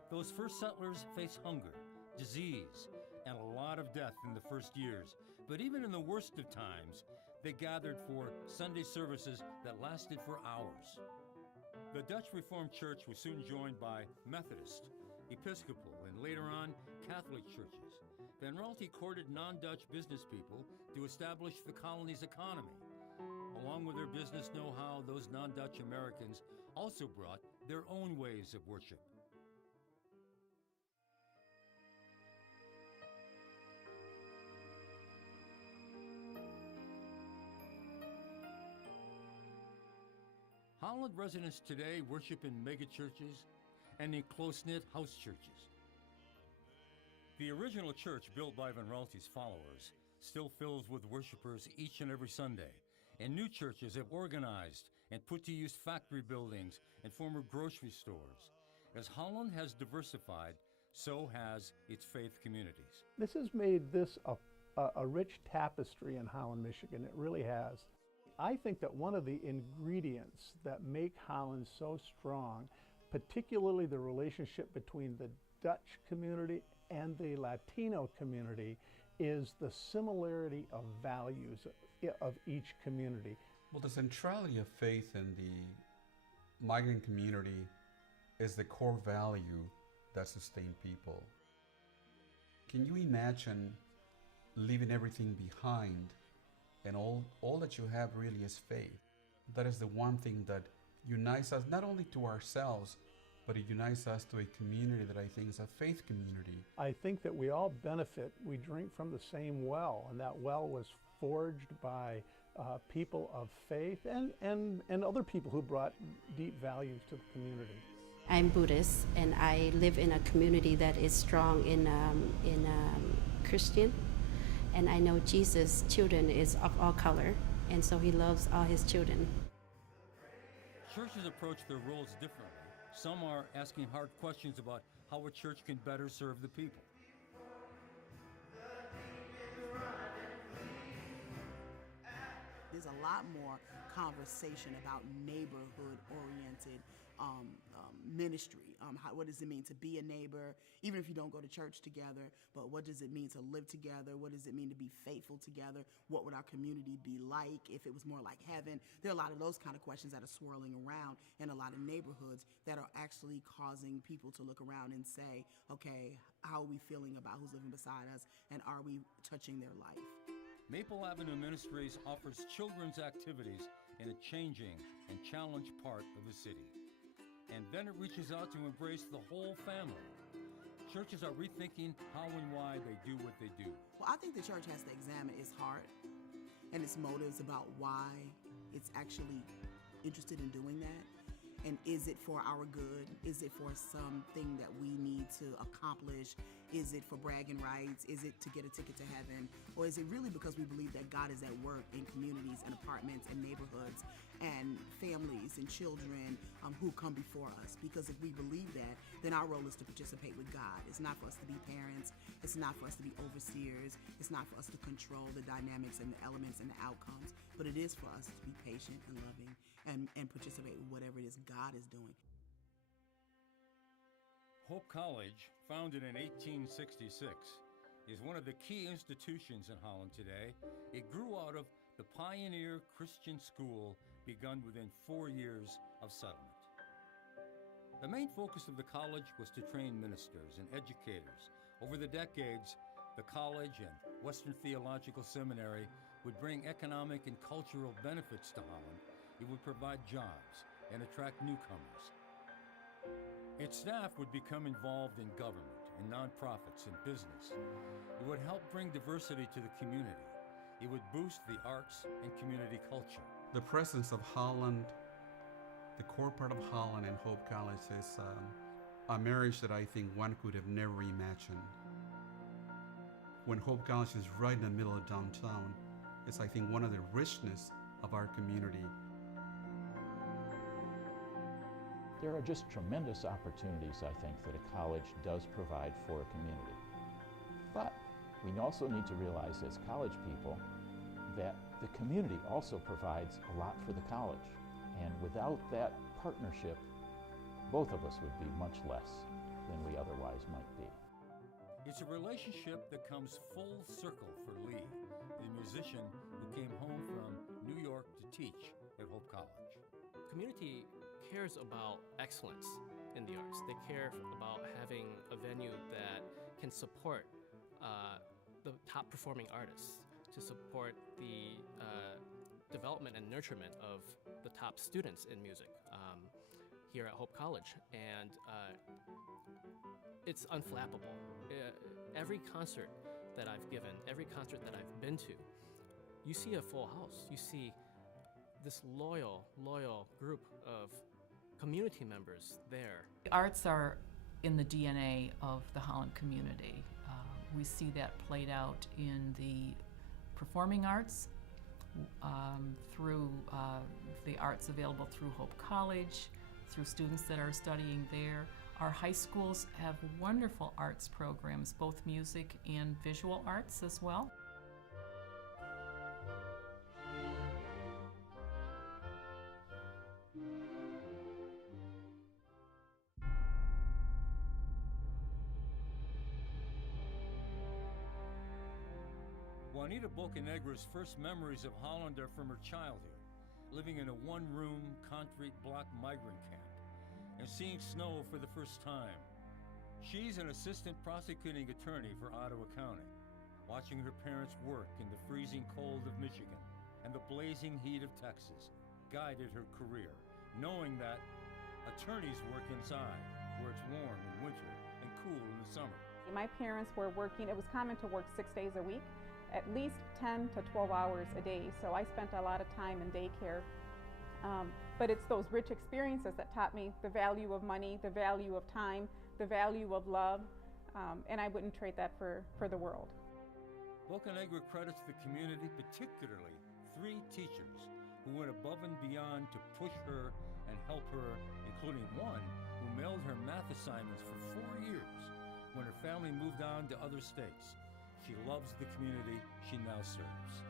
Those first settlers faced hunger, disease, and a lot of death in the first years. But even in the worst of times, they gathered for Sunday services that lasted for hours. The Dutch Reformed Church was soon joined by Methodist, Episcopal, and later on, Catholic churches. Van Raalte courted non-Dutch business people to establish the colony's economy. Along with their business know-how, those non-Dutch Americans also brought their own ways of worship. Holland residents today worship in megachurches and in close-knit house churches. The original church built by Van Raalte's followers still fills with worshipers each and every Sunday, and new churches have organized and put to use factory buildings and former grocery stores. As Holland has diversified, so has its faith communities. This has made this a rich tapestry in Holland, Michigan. It really has. I think that one of the ingredients that make Holland so strong, particularly the relationship between the Dutch community and the Latino community, is the similarity of values of each community. Well, the centrality of faith in the migrant community is the core value that sustains people. Can you imagine leaving everything behind and all that you have really is faith? That is the one thing that unites us not only to ourselves, but it unites us to a community that I think is a faith community. I think that we all benefit. We drink from the same well, and that well was forged by people of faith and other people who brought deep values to the community. I'm Buddhist, and I live in a community that is strong in Christian. And I know Jesus' children is of all color, and so he loves all his children. Churches approach their roles differently. Some are asking hard questions about how a church can better serve the people. There's a lot more conversation about neighborhood-oriented ministry. What does it mean to be a neighbor, even if you don't go to church together? But what does it mean to live together? What does it mean to be faithful together? What would our community be like if it was more like heaven? There are a lot of those kind of questions that are swirling around in a lot of neighborhoods that are actually causing people to look around and say, okay, how are we feeling about who's living beside us, and are we touching their life? Maple Avenue Ministries offers children's activities in a changing and challenged part of the city. And then it reaches out to embrace the whole family. Churches are rethinking how and why they do what they do. Well, I think the church has to examine its heart and its motives about why it's actually interested in doing that. And is it for our good? Is it for something that we need to accomplish? Is it for bragging rights? Is it to get a ticket to heaven? Or is it really because we believe that God is at work in communities and apartments and neighborhoods and families and children who come before us? Because if we believe that, then our role is to participate with God. It's not for us to be parents. It's not for us to be overseers. It's not for us to control the dynamics and the elements and the outcomes. But it is for us to be patient and loving and participate in whatever it is God is doing. Hope College, founded in 1866, is one of the key institutions in Holland today. It grew out of the pioneer Christian school begun within 4 years of settlement. The main focus of the college was to train ministers and educators. Over the decades, the college and Western Theological Seminary would bring economic and cultural benefits to Holland. It would provide jobs and attract newcomers. Its staff would become involved in government and nonprofits and business. It would help bring diversity to the community. It would boost the arts and community culture. The presence of Holland, the core part of Holland and Hope College is a marriage that I think one could have never imagined. When Hope College is right in the middle of downtown, it's, I think, one of the richness of our community. There are just tremendous opportunities, I think, that a college does provide for a community. But we also need to realize as college people that the community also provides a lot for the college. And without that partnership, both of us would be much less than we otherwise might be. It's a relationship that comes full circle for Lee, the musician who came home from New York to teach at Hope College. Community cares about excellence in the arts. They care about having a venue that can support the top performing artists, to support the development and nurturement of the top students in music here at Hope College. And it's unflappable. Every concert that I've given, every concert that I've been to, you see a full house. You see this loyal group of community members there. The arts are in the DNA of the Holland community. We see that played out in the performing arts, through the arts available through Hope College, through students that are studying there. Our high schools have wonderful arts programs, both music and visual arts as well. Juanita Bocanegra's first memories of Holland are from her childhood, living in a one-room concrete block migrant camp and seeing snow for the first time. She's an assistant prosecuting attorney for Ottawa County, watching her parents work in the freezing cold of Michigan and the blazing heat of Texas guided her career, knowing that attorneys work inside, where it's warm in winter and cool in the summer. My parents were working, it was common to work 6 days a week, at least 10 to 12 hours a day. So I spent a lot of time in daycare. But it's those rich experiences that taught me the value of money, the value of time, the value of love, and I wouldn't trade that for the world. Bocanegra credits the community, particularly 3 teachers who went above and beyond to push her and help her, including one who mailed her math assignments for 4 years when her family moved on to other states. She loves the community she now serves.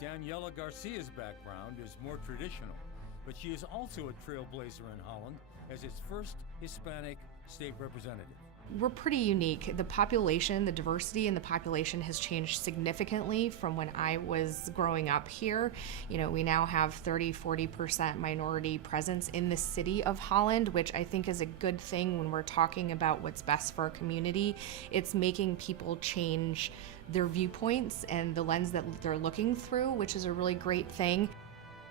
Daniela Garcia's background is more traditional, but she is also a trailblazer in Holland as its first Hispanic state representative. We're pretty unique. The population, the diversity in the population has changed significantly from when I was growing up here. You know, we now have 30-40% minority presence in the city of Holland, which I think is a good thing when we're talking about what's best for our community. It's making people change their viewpoints and the lens that they're looking through, which is a really great thing.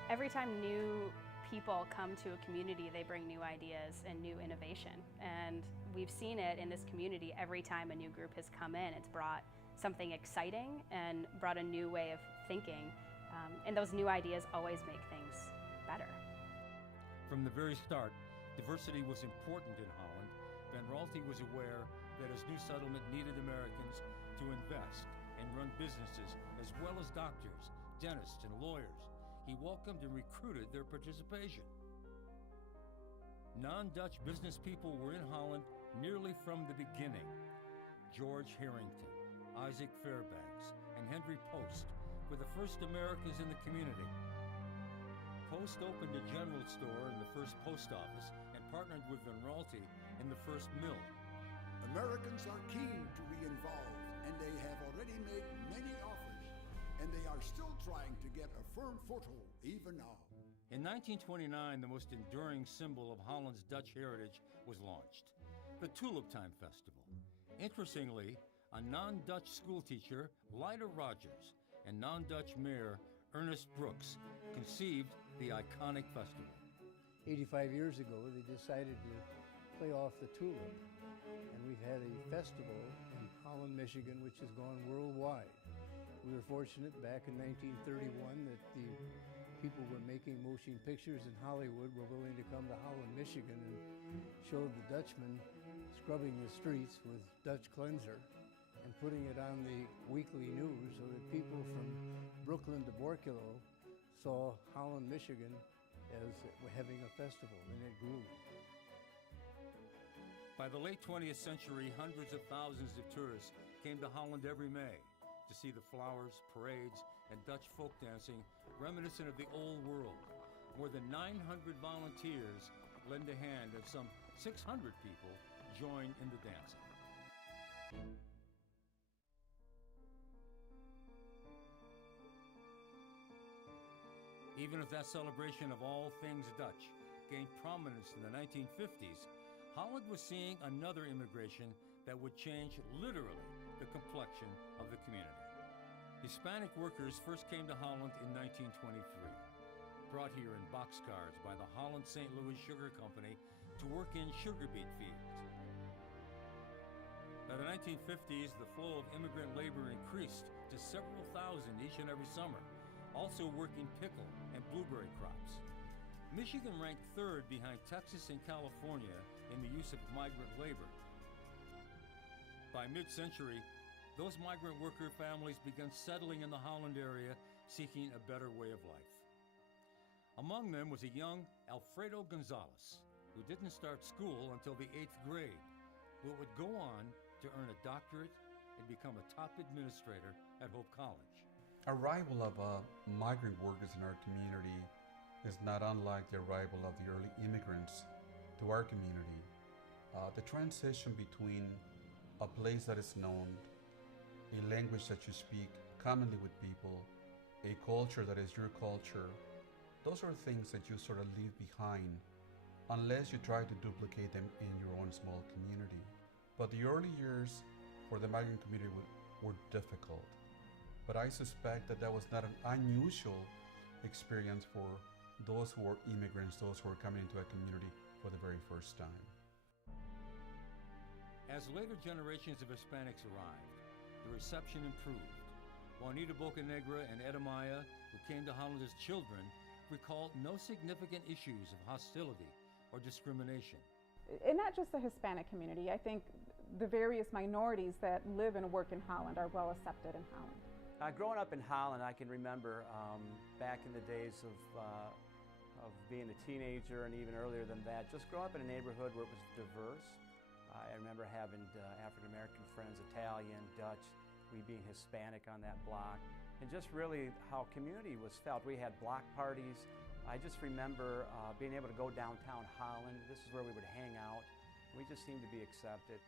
Every time new people come to a community, they bring new ideas and new innovation. And we've seen it in this community every time a new group has come in. It's brought something exciting and brought a new way of thinking. And those new ideas always make things better. From the very start, diversity was important in Holland. Van Raalte was aware that his new settlement needed Americans to invest and run businesses as well as doctors, dentists, and lawyers. He welcomed and recruited their participation. Non-Dutch business people were in Holland nearly from the beginning. George Harrington, Isaac Fairbanks, and Henry Post were the first Americans in the community. Post opened a general store in the first post office and partnered with Van Raalte in the first mill. Americans are keen to be involved, and they have already made many offers. and they are still trying to get a firm foothold even now. In 1929, the most enduring symbol of Holland's Dutch heritage was launched, the Tulip Time Festival. Interestingly, a non-Dutch schoolteacher, Lyda Rogers, and non-Dutch mayor, Ernest Brooks, conceived the iconic festival. 85 years ago, they decided to play off the tulip, and we've had a festival in Holland, Michigan, which has gone worldwide. We were fortunate back in 1931 that the people were making motion pictures in Hollywood were willing to come to Holland, Michigan and show the Dutchmen scrubbing the streets with Dutch cleanser and putting it on the weekly news so that people from Brooklyn to Borculo saw Holland, Michigan as having a festival, and it grew. By the late 20th century, hundreds of thousands of tourists came to Holland every May to see the flowers, parades, and Dutch folk dancing reminiscent of the old world. More than 900 volunteers lend a hand, and some 600 people join in the dancing. Even if that celebration of all things Dutch gained prominence in the 1950s, Holland was seeing another immigration that would change literally the complexion of the community. Hispanic workers first came to Holland in 1923, brought here in boxcars by the Holland St. Louis Sugar Company to work in sugar beet fields. By the 1950s, the flow of immigrant labor increased to several thousand each and every summer, also working pickle and blueberry crops. Michigan ranked third behind Texas and California in the use of migrant labor. By mid-century, those migrant worker families began settling in the Holland area, seeking a better way of life. Among them was a young Alfredo Gonzalez, who didn't start school until the 8th grade, but would go on to earn a doctorate and become a top administrator at Hope College. Arrival of migrant workers in our community is not unlike the arrival of the early immigrants to our community. The transition between a place that is known, a language that you speak commonly with people, a culture that is your culture, those are things that you sort of leave behind unless you try to duplicate them in your own small community. But the early years for the migrant community were difficult. But I suspect that that was not an unusual experience for those who are immigrants, those who are coming into a community for the very first time. As later generations of Hispanics arrived, the reception improved. Juanita Bocanegra and Edamaya, who came to Holland as children, recalled no significant issues of hostility or discrimination. And not just the Hispanic community, I think the various minorities that live and work in Holland are well accepted in Holland. Growing up in Holland, I can remember back in the days of being a teenager and even earlier than that, just growing up in a neighborhood where it was diverse. I remember having African American friends, Italian, Dutch, we being Hispanic on that block, and just really how community was felt. We had block parties. I just remember being able to go downtown Holland. This is where we would hang out. We just seemed to be accepted.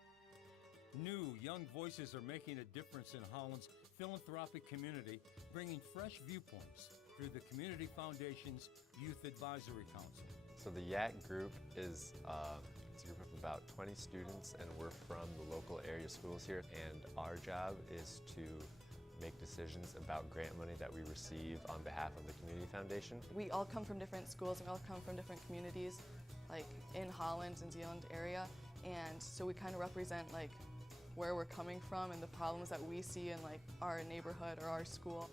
New, young voices are making a difference in Holland's philanthropic community, bringing fresh viewpoints through the Community Foundation's Youth Advisory Council. So the YAC group is it's a group of about 20 students, and we're from the local area schools here, and our job is to make decisions about grant money that we receive on behalf of the Community Foundation. We all come from different schools, and we all come from different communities, like in Holland and Zeeland area, and so we kind of represent like where we're coming from and the problems that we see in like our neighborhood or our school.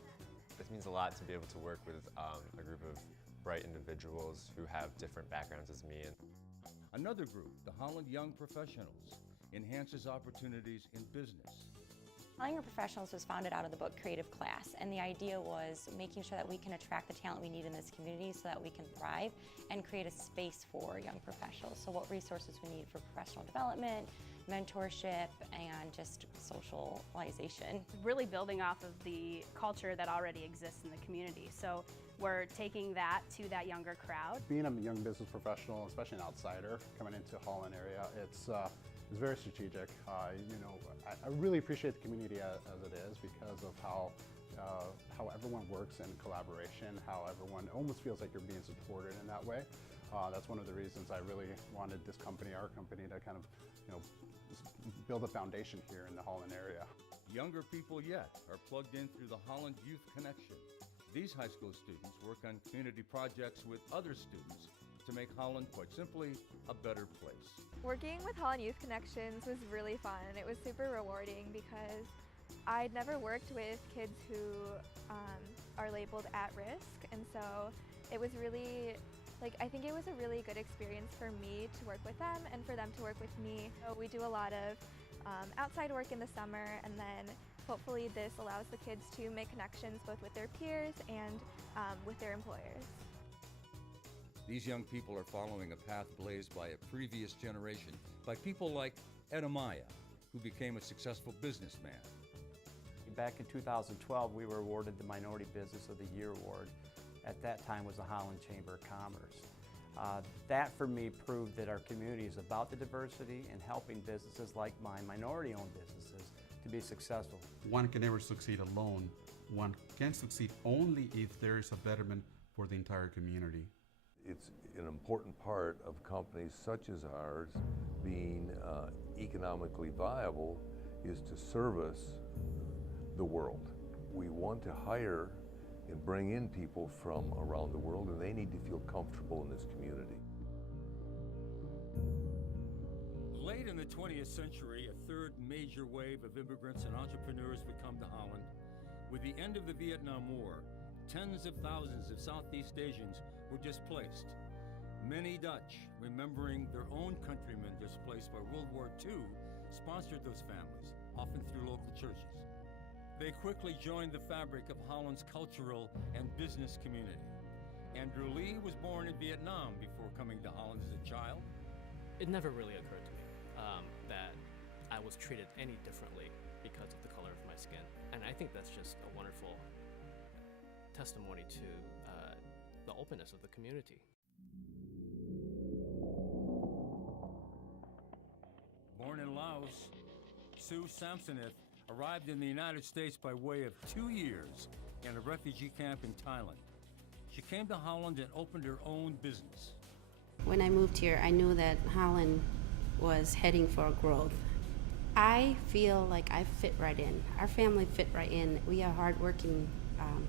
It means a lot to be able to work with a group of bright individuals who have different backgrounds as me. Another group, the Holland Young Professionals, enhances opportunities in business. Holland Young Professionals was founded out of the book Creative Class, and the idea was making sure that we can attract the talent we need in this community so that we can thrive and create a space for young professionals. So what resources we need for professional development, mentorship, and just socialization. Really building off of the culture that already exists in the community. So we're taking that to that younger crowd. Being a young business professional, especially an outsider coming into Holland area, it's very strategic. I really appreciate the community as it is because of how how everyone works in collaboration, how everyone almost feels like you're being supported in that way. That's one of the reasons I really wanted this company, our company, to kind of, build a foundation here in the Holland area. Younger people yet are plugged in through the Holland Youth Connection. These high school students work on community projects with other students to make Holland, quite simply, a better place. Working with Holland Youth Connections was really fun. It was super rewarding because I'd never worked with kids who are labeled at risk, and so it was really, I think it was a really good experience for me to work with them and for them to work with me. So we do a lot of outside work in the summer, and then hopefully this allows the kids to make connections both with their peers and with their employers. These young people are following a path blazed by a previous generation, by people like Ed Amaya, who became a successful businessman. Back in 2012, we were awarded the Minority Business of the Year award. At that time was the Holland Chamber of Commerce. That for me proved that our community is about the diversity and helping businesses like mine, minority-owned businesses, to be successful. One can never succeed alone. One can succeed only if there is a betterment for the entire community. It's an important part of companies such as ours being economically viable is to service the world. We want to hire and bring in people from around the world, and they need to feel comfortable in this community. Late in the 20th century, a third major wave of immigrants and entrepreneurs would come to Holland. With the end of the Vietnam War, tens of thousands of Southeast Asians were displaced. Many Dutch, remembering their own countrymen displaced by World War II, sponsored those families, often through local churches. They quickly joined the fabric of Holland's cultural and business community. Andrew Lee was born in Vietnam before coming to Holland as a child. It never really occurred to me that I was treated any differently because of the color of my skin. And I think that's just a wonderful testimony to the openness of the community. Born in Laos, Sue Samsoneth arrived in the United States by way of 2 years in a refugee camp in Thailand. She came to Holland and opened her own business. When I moved here, I knew that Holland was heading for growth. I feel like I fit right in. Our family fit right in. We are a hardworking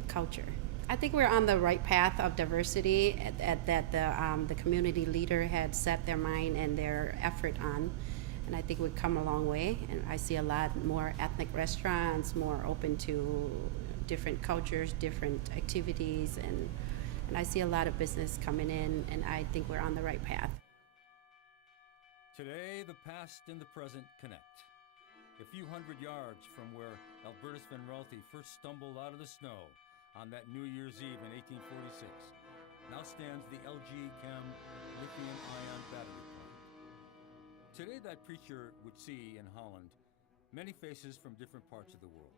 culture. I think we're on the right path of diversity that the community leader had set their mind and their effort on. And I think we've come a long way, and I see a lot more ethnic restaurants, more open to different cultures, different activities, and I see a lot of business coming in, and I think we're on the right path. Today, the past and the present connect. A few hundred yards from where Albertus Van Raalte first stumbled out of the snow on that New Year's Eve in 1846, now stands the LG Chem lithium-ion battery plant. Today, that preacher would see in Holland many faces from different parts of the world.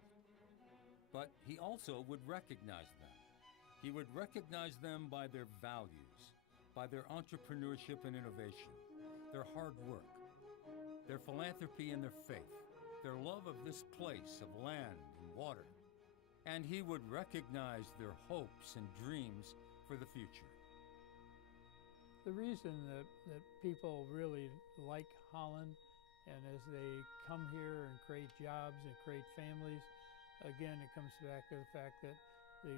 But he also would recognize them. He would recognize them by their values, by their entrepreneurship and innovation, their hard work, their philanthropy and their faith, their love of this place, of land and water. And he would recognize their hopes and dreams for the future. The reason that people really like Holland, and as they come here and create jobs and create families, again, it comes back to the fact that the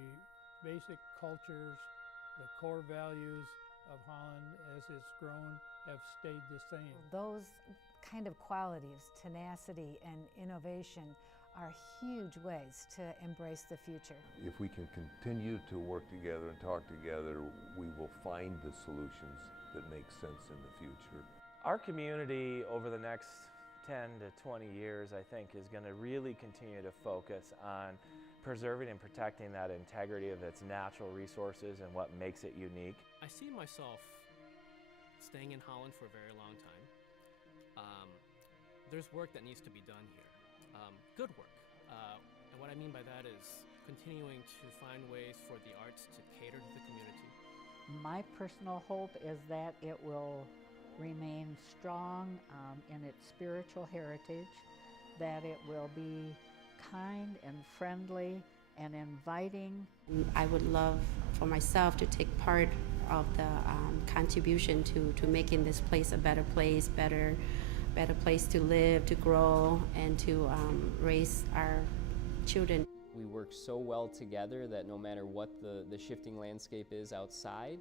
basic cultures, the core values of Holland as it's grown have stayed the same. Those kind of qualities, tenacity and innovation, are huge ways to embrace the future. If we can continue to work together and talk together, we will find the solutions that make sense in the future. Our community over the next 10 to 20 years, I think, is going to really continue to focus on preserving and protecting that integrity of its natural resources and what makes it unique. I see myself staying in Holland for a very long time. There's work that needs to be done here. Good work. And what I mean by that is continuing to find ways for the arts to cater to the community. My personal hope is that it will remain strong in its spiritual heritage, that it will be kind and friendly and inviting. I would love for myself to take part of the contribution to making this place a better place, better place to live, to grow, and to raise our children. We work so well together that no matter what the shifting landscape is outside,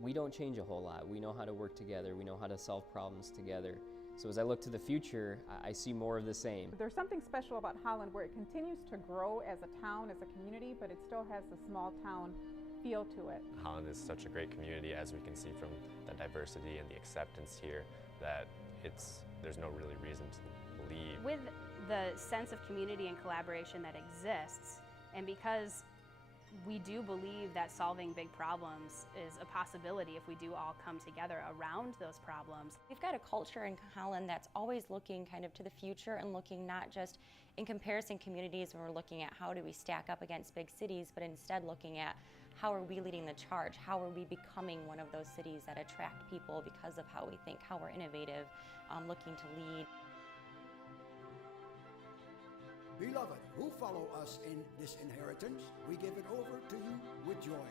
we don't change a whole lot. We know how to work together. We know how to solve problems together. So as I look to the future, I see more of the same. There's something special about Holland where it continues to grow as a town, as a community, but it still has the small town feel to it. Holland is such a great community, as we can see from the diversity and the acceptance here, that there's no really reason to leave. With the sense of community and collaboration that exists, and because we do believe that solving big problems is a possibility if we do all come together around those problems. We've got a culture in Holland that's always looking kind of to the future and looking not just in comparison communities when we're looking at how do we stack up against big cities, but instead looking at how are we leading the charge? How are we becoming one of those cities that attract people because of how we think, how we're innovative, looking to lead. Beloved, who follow us in this inheritance, we give it over to you with joy.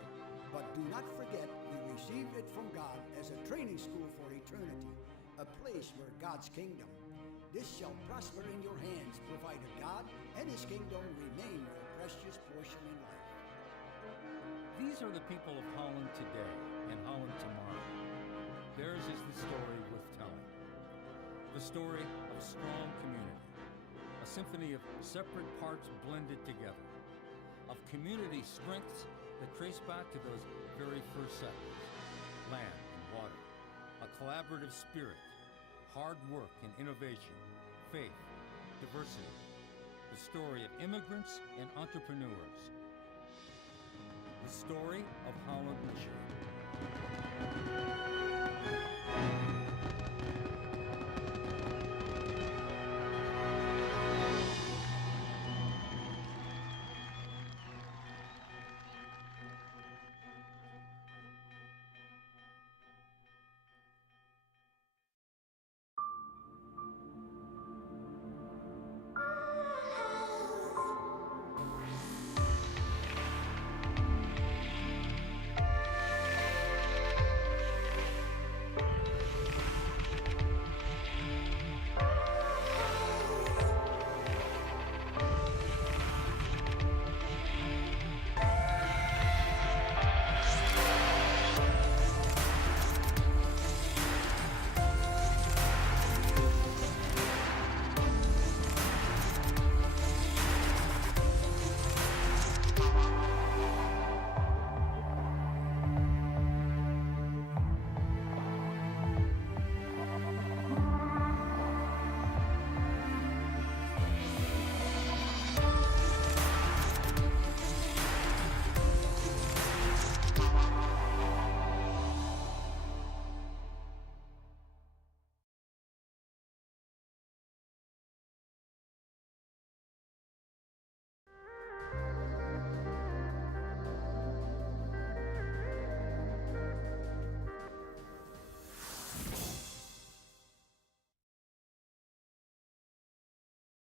But do not forget, we received it from God as a training school for eternity, a place where God's kingdom. This shall prosper in your hands, provided God and His kingdom remain your precious portion in life. These are the people of Holland today and Holland tomorrow. Theirs is the story worth telling. The story of a strong community. A symphony of separate parts blended together, of community strengths that trace back to those very first settlers, land and water, a collaborative spirit, hard work and innovation, faith, diversity, the story of immigrants and entrepreneurs, the story of Holland, Michigan.